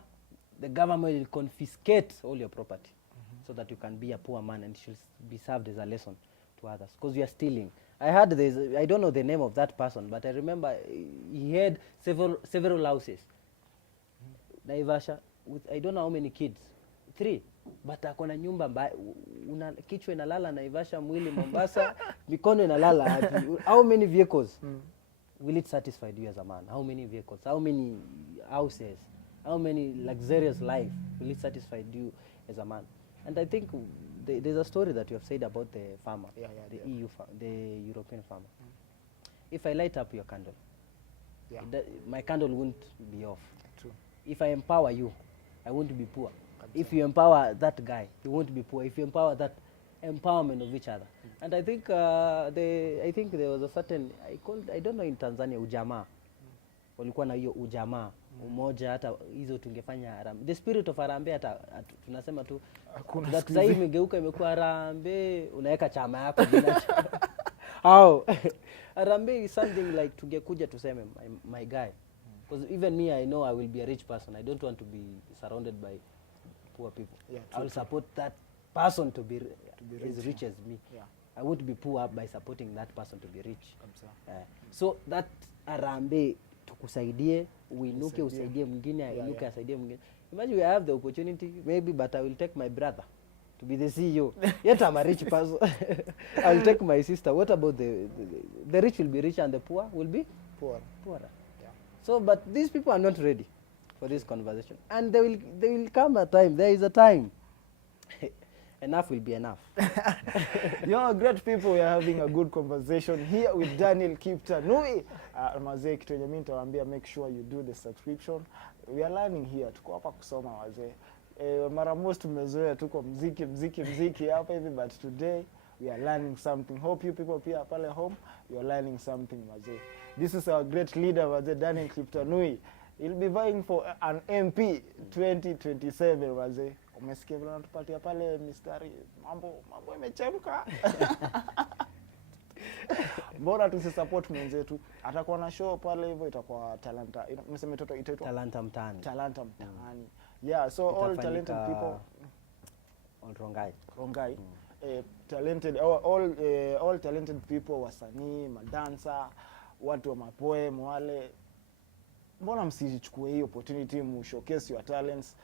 the government will confiscate all your property so that you can be a poor man and it should be served as a lesson to others. Because you are stealing. I heard I don't know the name of that person, but I remember he had several houses. Naivasha, with I don't know how many kids. 3. But akona nyumba kichwa inalala Naivasha, mwili Mombasa, mikono inalala hapi. How many vehicles will it satisfy you as a man? How many vehicles? How many houses? How many luxurious life will it satisfy you as a man? And I think there's a story that you have said about the farmer, the European farmer. If I light up your candle, my candle won't be off. True. If I empower you, I won't be poor. If you empower that guy, he won't be poor. If you empower that, empowerment of each other. And I think there was a certain, I don't know in Tanzania, ujamaa. Walikuwa na hiyo ujamaa. Umoja, hata hizo tungefanya harambee. The spirit of harambee hata tunasema tu that sasa hivi imegeuka imekuwa harambee, unaweka chama yako bila how harambee is something like tungekuja tuseme my guy, because even me I know I will be a rich person. I don't want to be surrounded by poor people. I will support that person to be as rich as me. I won't be poor by supporting that person to be rich. So that harambee tukusaidie, uinuke usaidie mwingine, ainuke asaidie mwingine. Imagine we have the opportunity maybe, but I will take my brother to be the CEO. Yet I'm a rich person. I will take my sister. What about the rich will be rich and the poor will be poorer. Yeah. So but these people are not ready for this conversation, and they will come a time. There is a time. enough will be enough. Great people, we are having a good conversation here with Daniel Kiptanui. Mazee, kitu yenye mimi nitawaambia, make sure you do the subscription. We are learning here, tuko hapa kusoma wazee. Mara most tumezoea tuko mziki hapa hivi, but today we are learning something. Hope you people pia pale home, you are learning something wazee. This is our great leader wazee, Daniel Kiptanui. He'll be vying for an MP 2027 wazee. Umesikia vile anatupatia pale mistari, mambo imechemka. Bora tusisupport mwenzetu. Atakuwa na show pale hivyo, itakuwa Talanta. Umesema itaitwa Talanta Mtaani. Talanta Mtaani. Yeah, so all talented people on Rongai. Talented all talented people, wasanii, madansa, watu wa mapoem wale. Mbona msichukue hii opportunity mu showcase your talents?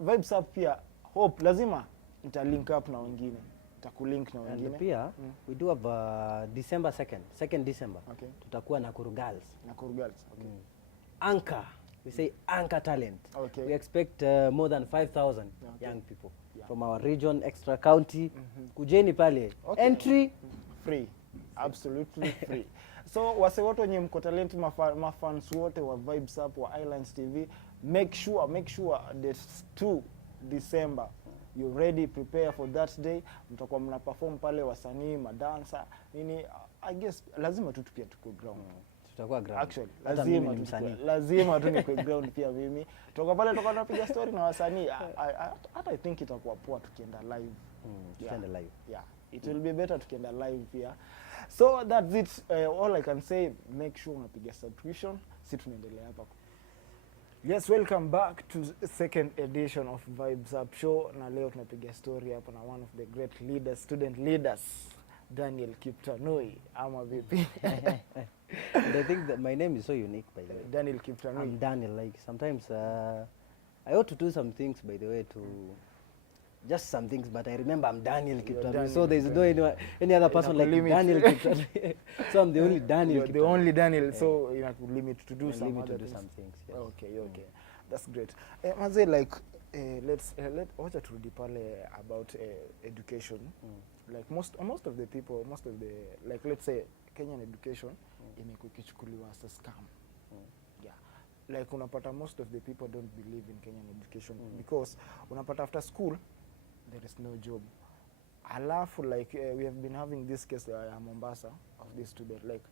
Vibes Up pia, hope lazima nitalink up na wengine. Nitakulink na wengine. And pia we do have December 2nd December. Okay. Tutakuwa Nakuru Girls. Okay. Anchor. We say anchor talent. Okay. We expect more than 5,000 young people from our region, extra county. Kujeni pale. Okay. Entry free. Absolutely free. So wase wote wenye mko talent, mafans wote wa Vibes Up wa Islands TV, make sure that 2 December you ready, prepare for that day. Mtakuwa mna perform pale, wasanii, madansa nini. I guess lazima tu pia tuko ground. Tutakuwa ground. Actually lazima tu niko ground pia mimi. Toka pale tunapiga story na wasanii. Hata I think itakuwa poa tukienda live. Tukienda live. Yeah. It will be better tukienda live pia. So that's it. All I can say, make sure unapiga subscription. Si tunaendelea hapa. Yes, welcome back to the second edition of Vibes Up Show. Na leo tunapiga story hapa na one of the great leaders, student leaders, Daniel Kiptanui. Ama vipi? And I think that my name is so unique, by the way. Daniel Kiptanui. I'm Daniel. Like sometimes I ought to do some things, by the way, to just some things, but I remember I'm Daniel Kiptanui. So there's no any other person like Daniel Kiptanui. So I'm the only Daniel. You're the only Daniel. So you have to limit to do some other things. Some things. Yes. Okay. That's great. Maze, like let's wacha turudi pale about education. Like most of the people, like let's say Kenyan education imekuwa ikichukuliwa as a scam. Yeah. Like unapata most of the people don't believe in Kenyan education because unapata after school there is no job. Alafu like we have been having this case Mombasa of this student, like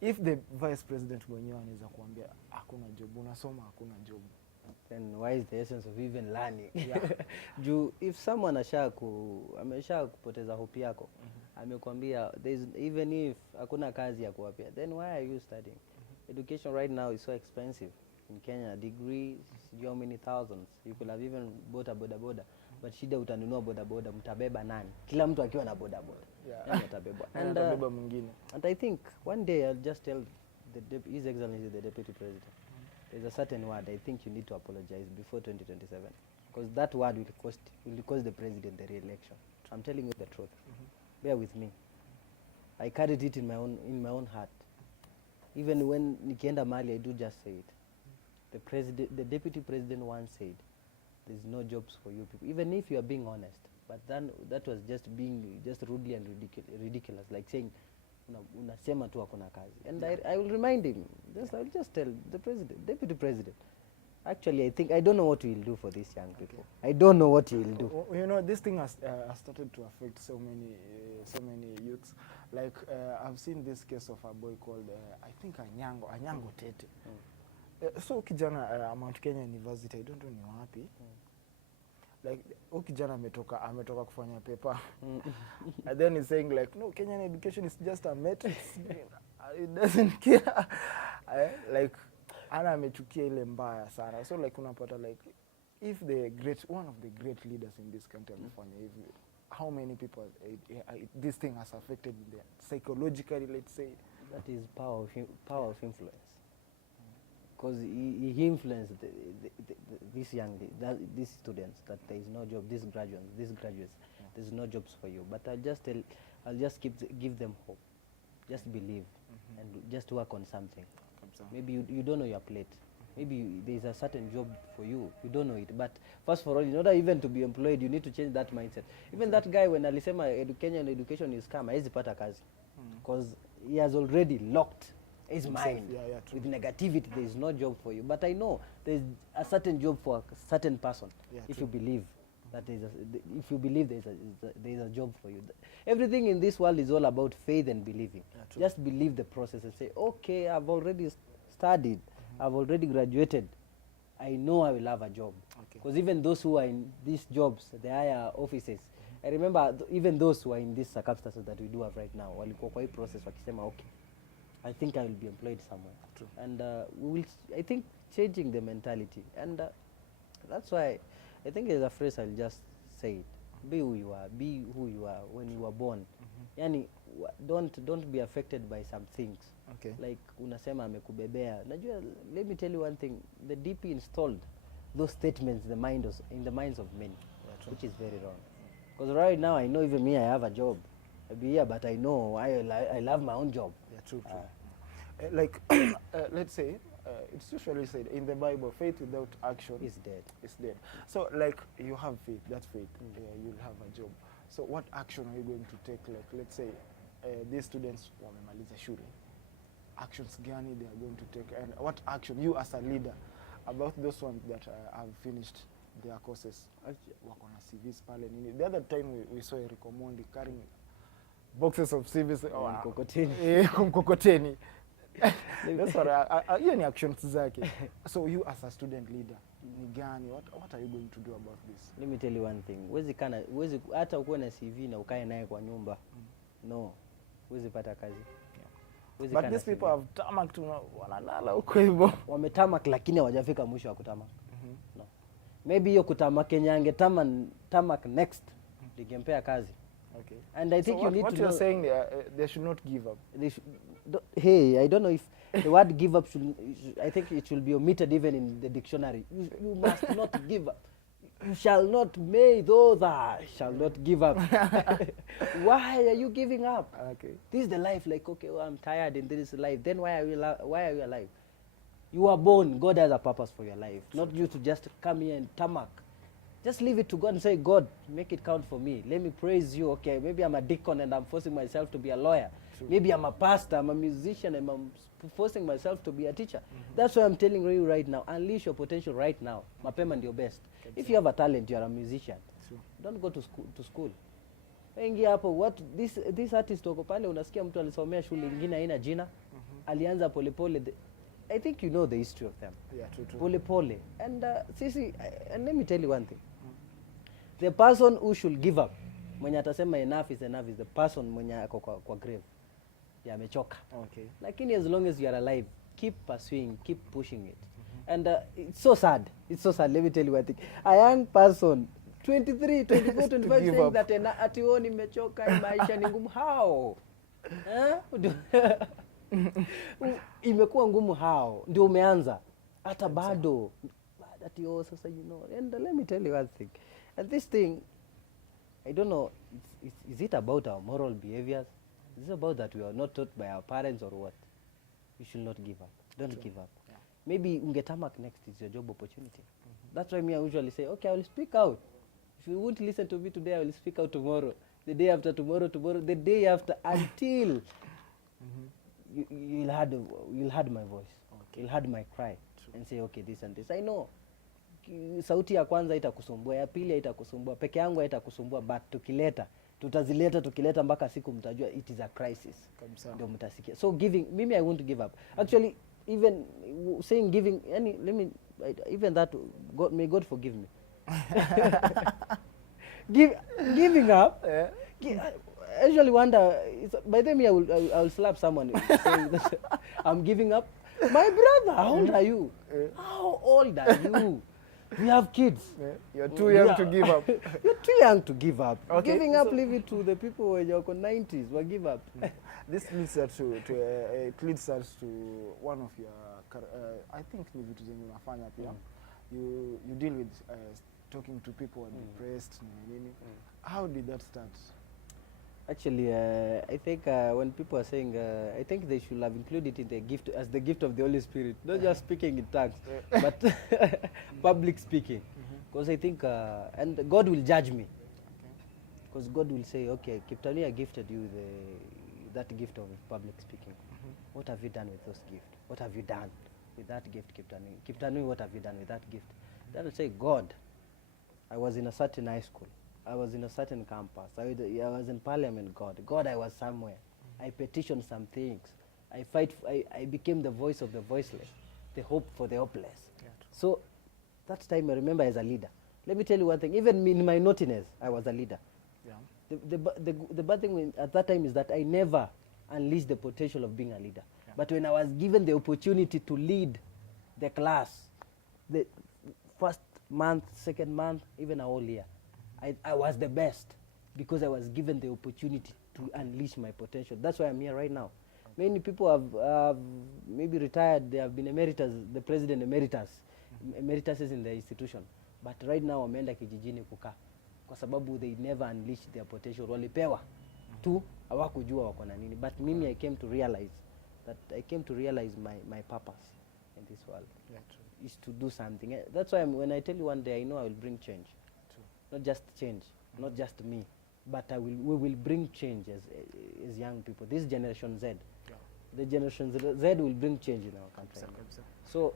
if the vice president mwenyewe anaweza kuambia hakuna job, unasoma hakuna job, then why is the essence of even learning? Yeah. If someone amesha kupoteza hope yako, amekwambia even if hakuna kazi ya kuwapia, then why are you studying? Education right now is so expensive in Kenya. Degree, how many thousands? You could have even bought a boda. But shida utanunua boda, mtabeba nani? Kila mtu akiwa na boda. Yeah. Mtabeba. And I think one day I'll just tell His Excellency the Deputy President, there's a certain word I think you need to apologize before 2027, because that word will cost the president the re-election. I'm telling you the truth. Bear with me. I carried it in my own heart. Even when nikienda mali, I do just say it. The deputy president once said, there's no jobs for you people, even if you are being honest. But then that was just being rudely and ridiculous, like saying, unasema tu hakuna kazi. And I will remind him, I will just tell the president, deputy president, actually I don't know what he will do for these young people. I don't know what he will do. You know, this thing has started to affect so many youths. Like I've seen this case of a boy called I think Anyango Tete. So kijana Mount Kenya University, I don't know ni wapi. Like kijana ametoka kufanya paper. And then he's saying like, no, Kenyan education is just a matrix. It doesn't care. Like ana amechukia ile mbaya sana. So like unapata like if one of the great leaders in this country amefanya hivi, how many people this thing has affected them psychologically, let's say? That is power of influence. Because he influenced these these students that there is no job, these graduates, there's no jobs for you. But I'll just give them hope. Just believe and just work on something. Maybe you don't know your plate. Maybe there's a certain job for you. You don't know it. But first for all, in order even to be employed, you need to change that mindset. Even that guy, when alisema education is scam, hawezi pata kazi. Because he has already locked his mind with negativity. There is no job for you. But I know there's a certain job for a certain person. If you believe that if you believe there is a job for you. Everything in this world is all about faith and believing. Just believe the process and say, okay, I've already studied, I've already graduated, I know I will have a job. Because even those who are in these jobs, the higher offices, I remember even those who are in these circumstances that we do have right now, walikuwa kwa hii process wakisema, okay, I think I will be employed somewhere. And we will, I think, changing the mentality. And that's why I think as a phrase I'll just say it. Be who you are. Be who you are when you were born. Yani, don't be affected by some things. Like unasema amekubebea. Najua, let me tell you one thing. The DP installed those statements in the minds of many, which is very wrong. Because right now I know even me, I have a job. I'll be here, but I know I love my own job. True. Like, let's say, it's usually said in the Bible, faith without action is dead. Is dead. So, like, you have faith, that faith, you'll have a job. So, what action are you going to take? Like, let's say, these students wamemaliza shule. Actions gani they are going to take, and what action you as a leader about those ones that have finished their courses? Wako na CVs pale nini. The other time we saw Eric Omondi carrying boxes of CVs mkokoteni. That's what hiyo ni actions zake. So you as a student leader, ni gani, what are you going to do about this? Let me tell you one thing. Huwezi hata ukuwe na CV na ukae naye kwa nyumba. No. Huwezi pata kazi. But these people have tamak tu wanalala huko hivyo. Wametamak lakini hawajafika mwisho wa kutamak. No. Maybe hiyo kutamak yenye tamak next ningempea kazi. Okay. And I think so you need what to you're know, saying they should not give up. Hey, I don't know if the word give up I think it should be omitted even in the dictionary. You must not give up. You shall not, may those shall not give up. Why are you giving up? Okay. This is the life, like, okay, well, I'm tired and this is life. Then why are you alive? You are born. God has a purpose for your life. Not you to just come here and tamak. Just leave it to God and say, God, make it count for me. Let me praise you. Okay, maybe I'm a deacon and I'm forcing myself to be a lawyer. Maybe I'm a pastor, I'm a musician, and I'm forcing myself to be a teacher. That's why I'm telling you right now, unleash your potential right now. Mapema ndio best. If you have a talent, you are a musician. Don't go to school. Ingia hapo, what this artist wako pale, unasikia mtu alisomea shule nyingine haina jina. Alianza polepole. I think you know the history of them. Yeah, true. Pole. And and let me tell you one thing. The person who should give up, mwenye atasema enough is the person mwenye ako kwa grave. Ya amechoka. Okay. Lakini as long as you are alive, keep pursuing, keep pushing it. And it's so sad. Let me tell you one thing. A young person, 23, 24, 25 saying up. that ati nimechoka, maisha ni ngumu. How? Imekuwa ngumu how? Ndio umeanza. Hata bado. Ati sasa you know. And let me tell you one thing. And this thing, I don't know, is it about our moral behaviors? Is it about that we are not taught by our parents or what? You should not give up. Don't give up. Yeah. Maybe ungetamak next is your job opportunity. That's why me I usually say, okay, I will speak out. If you won't listen to me today, I will speak out tomorrow. The day after tomorrow, the day after, until you'll heard my voice. Okay. You'll heard my cry. True. And say, okay, this and this. I know. Sauti ya kwanza itakusumbua, ya pili itakusumbua, peke yangu itakusumbua, but tukileta mpaka siku mtajua it is a crisis. Ndio mtasikia. So mimi I won't give up. Actually, even saying giving, even that, God, may God forgive me. Giving up. Yeah. I usually wonder, by the way, I will slap someone saying that I'm giving up. My brother, how old are you? How old are you? We have kids. Yeah. You're too young to give up. You're too young to give up. Okay. Giving up, leave it to the people when you're 90s. Will give up. This leads us it leads us to one of your, I think ni vitu zenye unafanya pia. You deal with talking to people who are depressed. How did that start? Actually, I think when people are saying, I think they should have included it in the gift as the gift of the Holy Spirit, not just speaking in tongues, but public speaking. Because I think, and God will judge me. Because God will say, okay, Kiptanui, I gifted you that gift of public speaking. What have you done with those gifts? What have you done with that gift, Kiptanui? Kiptanui, what have you done with that gift? Then I'll say, God, I was in a certain high school. I was in a certain campus. I was in parliament, God. God, I was somewhere. I petitioned some things. I became the voice of the voiceless, the hope for the hopeless. Yeah, So that time I remember as a leader. Let me tell you one thing. Even in my naughtiness, I was a leader. yeah. The bad thing at that time is that I never unleashed the potential of being a leader. Yeah. But when I was given the opportunity to lead the class, the first month, second month, even a whole year, I was the best because I was given the opportunity to unleash my potential. That's why I'm here right now. Many people have maybe retired, they have been emeritus, the president emeritus, emeritus is in the institution. But right now wameenda kijijini kukaa kwa sababu they never unleashed their potential. Walipewa tu hawakujua wako na nini. But mimi I came to realize my purpose in this world. Yeah, Is to do something. That's why when I tell you one day, I know I will bring change. Not just change, not just me, but we will bring change as young people. This generation Z, Yeah. the generation Z will bring change in our country. So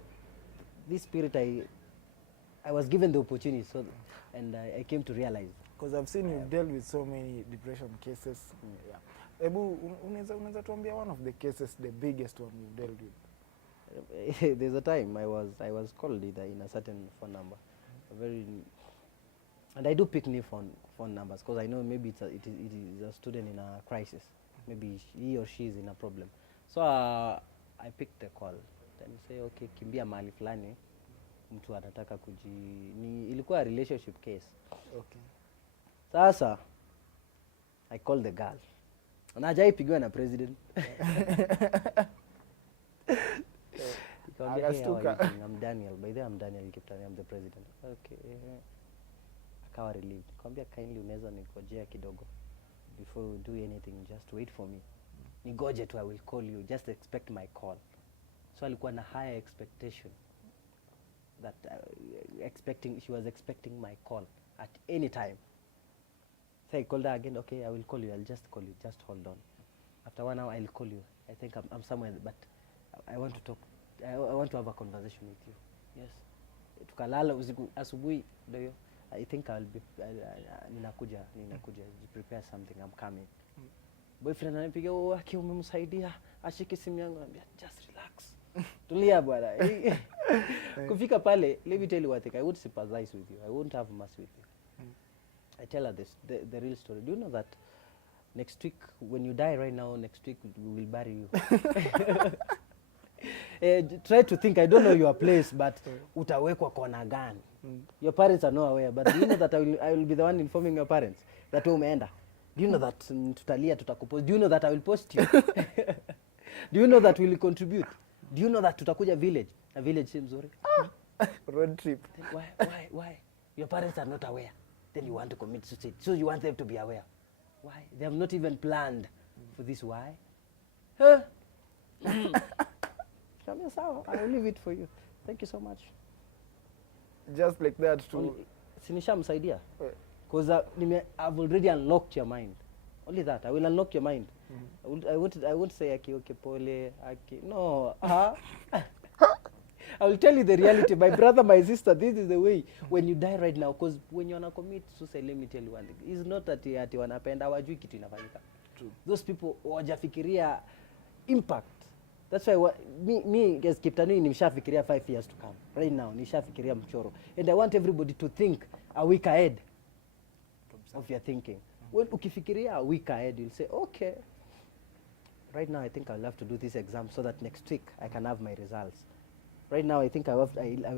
this spirit, I was given the opportunity, so and I came to realize. Because I've seen you've dealt with so many depression cases. Yeah. Ebu, unaweza tuambia one of the cases, the biggest one you've dealt with? There's a time I was called in a certain phone number, and I do pick new phone numbers because I know maybe it is a student in a crisis, maybe he or she is in a problem. So I picked the call, then say okay, kimbia mahali fulani, mtu anataka ilikuwa a relationship case. Okay. Sasa I called the girl, na hajaipigiwa na president. I'm Daniel. By the way, I'm Daniel Kiptanui. I'm the president. Okay. Akawa relieved. Nikamwambia kindly unaweza nikojea kidogo. Before you do anything, just wait for me. Nigoje tu, I will call you. Just expect my call. So alikuwa na higher expectation. That she was expecting my call at any time. So I called her again. Okay, I will call you. I'll just call you. Just hold on. After 1 hour, I'll call you. I think I'm somewhere, but I want to talk. I want to have a conversation with you. Yes. Tukalala usiku, asubuhi ndio. I think I'll be ninakuja. Prepare something, I'm coming. Boyfriend ananipigia, "Oh, aki umemsaidia, ashike simu yangu." Anambia, "Just relax." Tulia bwana. Kufika pale, let me tell you one thing. I would sympathize with you. I won't have mercy with you. I tell her this, the real story. Do you know that next week, when you die right now, next week we will bury you? Try to think, I don't know your place, but utawekwa kona gani? Your parents are not aware, but do you know that I will be the one informing your parents that umeenda? Do you know that tutalia, tutakupost? Do you know that I will post you? Do you know that we will contribute? Do you know that tutakuja village? A village si mzuri. Road trip. Why? Your parents are not aware. Then you want to commit suicide. So you want them to be aware. Why? They have not even planned for this. Why? Huh? I will leave it for you. Thank you so much. Just like that too. Sinishamsaidia. Because I've already unlocked your mind. Only that. I will unlock your mind. I won't say aki okay pole aki. No. I will tell you the reality. My brother, my sister, this is the way. When you die right now, because when you wanna commit suicide, let me tell you one thing. It's not that ati wanapenda hawajui kitu inafanyika. Those people wajafikiria impact. That's why me as Kiptanui nimeshafikiria 5 years to come. Right now nishafikiria mchoro. And I want everybody to think a week ahead of your thinking. When ukifikiria a week ahead, you'll say, okay, right now I think I'll have to do this exam so that next week I can have my results. Right now I think I will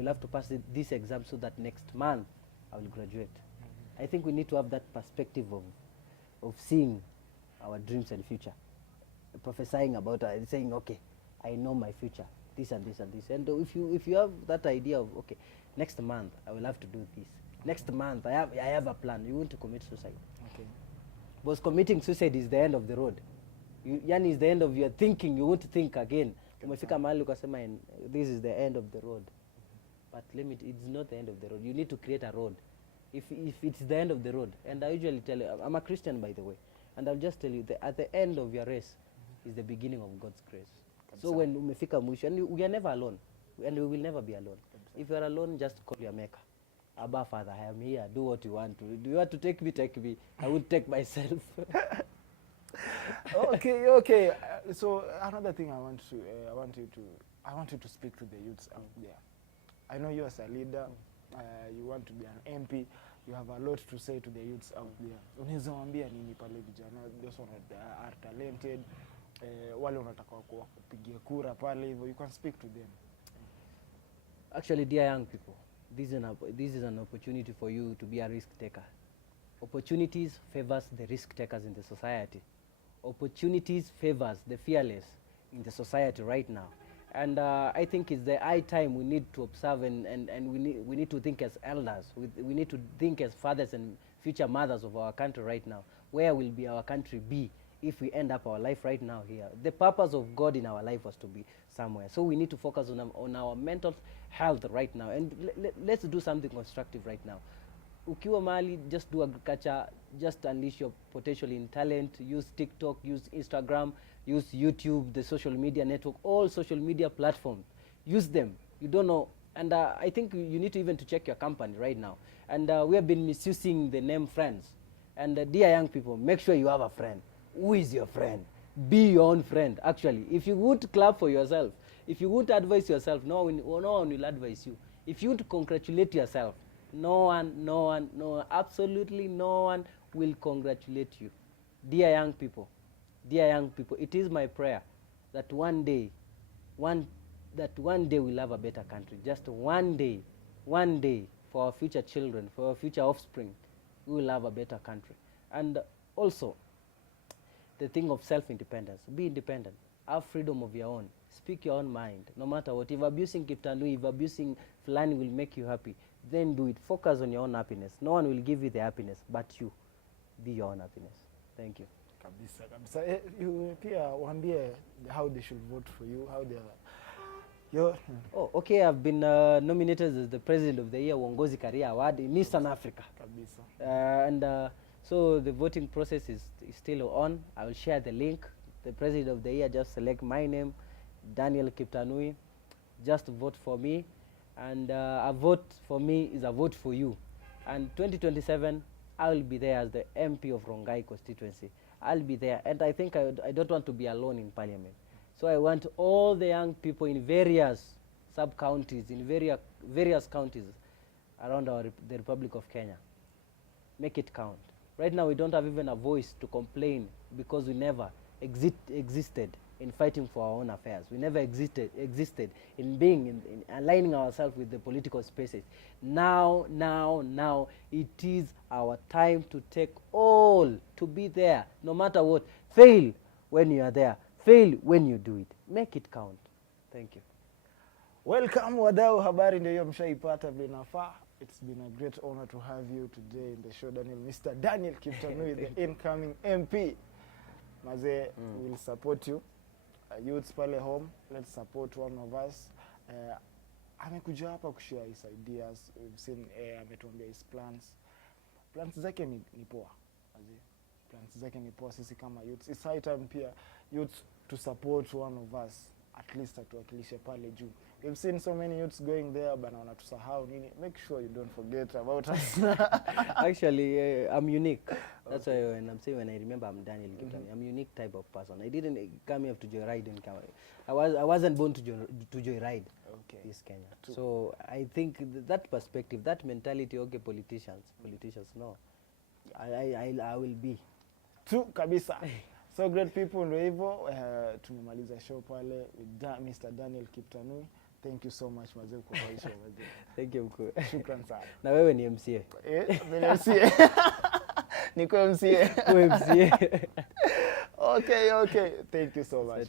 have to pass this exam so that next month I will graduate. I think we need to have that perspective of seeing our dreams and future. Prophesying about it, saying, okay, I know my future, this and this and this. And if you have that idea of, okay, next month I will have to do this. Next month I have a plan. You want to commit suicide. Okay. Because committing suicide is the end of the road. Yani is the end of your thinking. You won't think again. Umefika mahali ukasema this is the end of the road. But it's not the end of the road. You need to create a road. If it's the end of the road, and I usually tell you, I'm a Christian by the way, and I'll just tell you that at the end of your race is the beginning of God's grace. So when umefika mwisho, and we are never alone, and we will never be alone. If you are alone, just call your maker. Abba, Father, I am here. Do what you want to. Do you want to take me? Take me. I will take myself. Okay. So another thing I want you to speak to the youths out there. I know you as a leader, you want to be an MP. You have a lot to say to the youths out there. Unaweza waambia nini pale vijana? Those one that are talented, wale unataka kupigia kura pale hivyo. You can speak to them. Actually, dear young people, this is an opportunity for you to be a risk taker. Opportunities favors the risk takers in the society. Opportunities favors the fearless in the society right now. And I think it's the high time we need to observe and we need to think as elders. We need to think as fathers and future mothers of our country right now. Where will be our country be if we end up our life right now here? The purpose of God in our life was to be somewhere. So we need to focus on our mental health right now. And let's do something constructive right now. Ukiwa mahali, just do agriculture, just unleash your potential in talent, use TikTok, use Instagram, use YouTube, the social media network, all social media platforms. Use them. You don't know. And I think you need to even to check your company right now. And we have been misusing the name friends. And dear young people, make sure you have a friend. Who is your friend? Be your own friend, actually. If you would clap for yourself, if you would advise yourself, no one will advise you. If you would congratulate yourself, no one, absolutely no one will congratulate you. Dear young people, it is my prayer that one day we'll have a better country. Just one day, for our future children, for our future offspring, we will have a better country. And also, the thing of self-independence. Be independent. Have freedom of your own. Speak your own mind, no matter what. If abusing Kiptanui, if abusing Fulani will make you happy, then do it. Focus on your own happiness. No one will give you the happiness, but you. Be your own happiness. Thank you. Kabisa. You pia waambie how they should vote for you, how they Oh, okay. I've been nominated as the President of the Year Uongozi Career Award in Eastern Africa. Kabisa. So the voting process is still on. I will share the link. The President of the Year, just select my name, Daniel Kiptanui. Just vote for me. And a vote for me is a vote for you. And 2027, I will be there as the MP of Rongai constituency. I'll be there. And I think I don't want to be alone in Parliament. So I want all the young people in various sub-counties, in various counties around the Republic of Kenya. Make it count. Right now, we don't have even a voice to complain because we never existed in fighting for our own affairs. We never existed in being in aligning ourselves with the political spaces. Now, it is our time to take all, to be there, no matter what. Fail when you are there. Fail when you do it. Make it count. Thank you. Welcome wadau, habari ndio hiyo mshaipata vile inafaa. It's been a great honor to have you today in the show, Mr. Daniel Kiptanui, the incoming MP. Maze, we'll support you. Youths pale home, let's support one of us. Amekuja hapa kushare his ideas. We've seen ametuambia his plans. Plans zake ni poa. Maze, plans zake ni poa sisi kama youths. It's high time pia youths to support one of us. At least atuwakilishe pale juu. We've seen so many youths going there, bana wanatusahau nini. Make sure you don't forget about us. Actually, I'm unique. That's why when I'm saying, when I remember I'm Daniel Kiptanui, I'm a unique type of person. I didn't come here to joyride in Kenya. I wasn't born to joyride this Kenya. True. So I think that perspective, that mentality, okay, politicians, no. I will be. True, kabisa. So great people, ndio hivyo tumemaliza show pale with Mr. Daniel Kiptanui. Thank you so much mazee kwa show mazee. Thank you mkuu. Shukran sana. Na wewe ni MCA. Mimi MCA. Niko MCA. MCA. Okay. Thank you so much.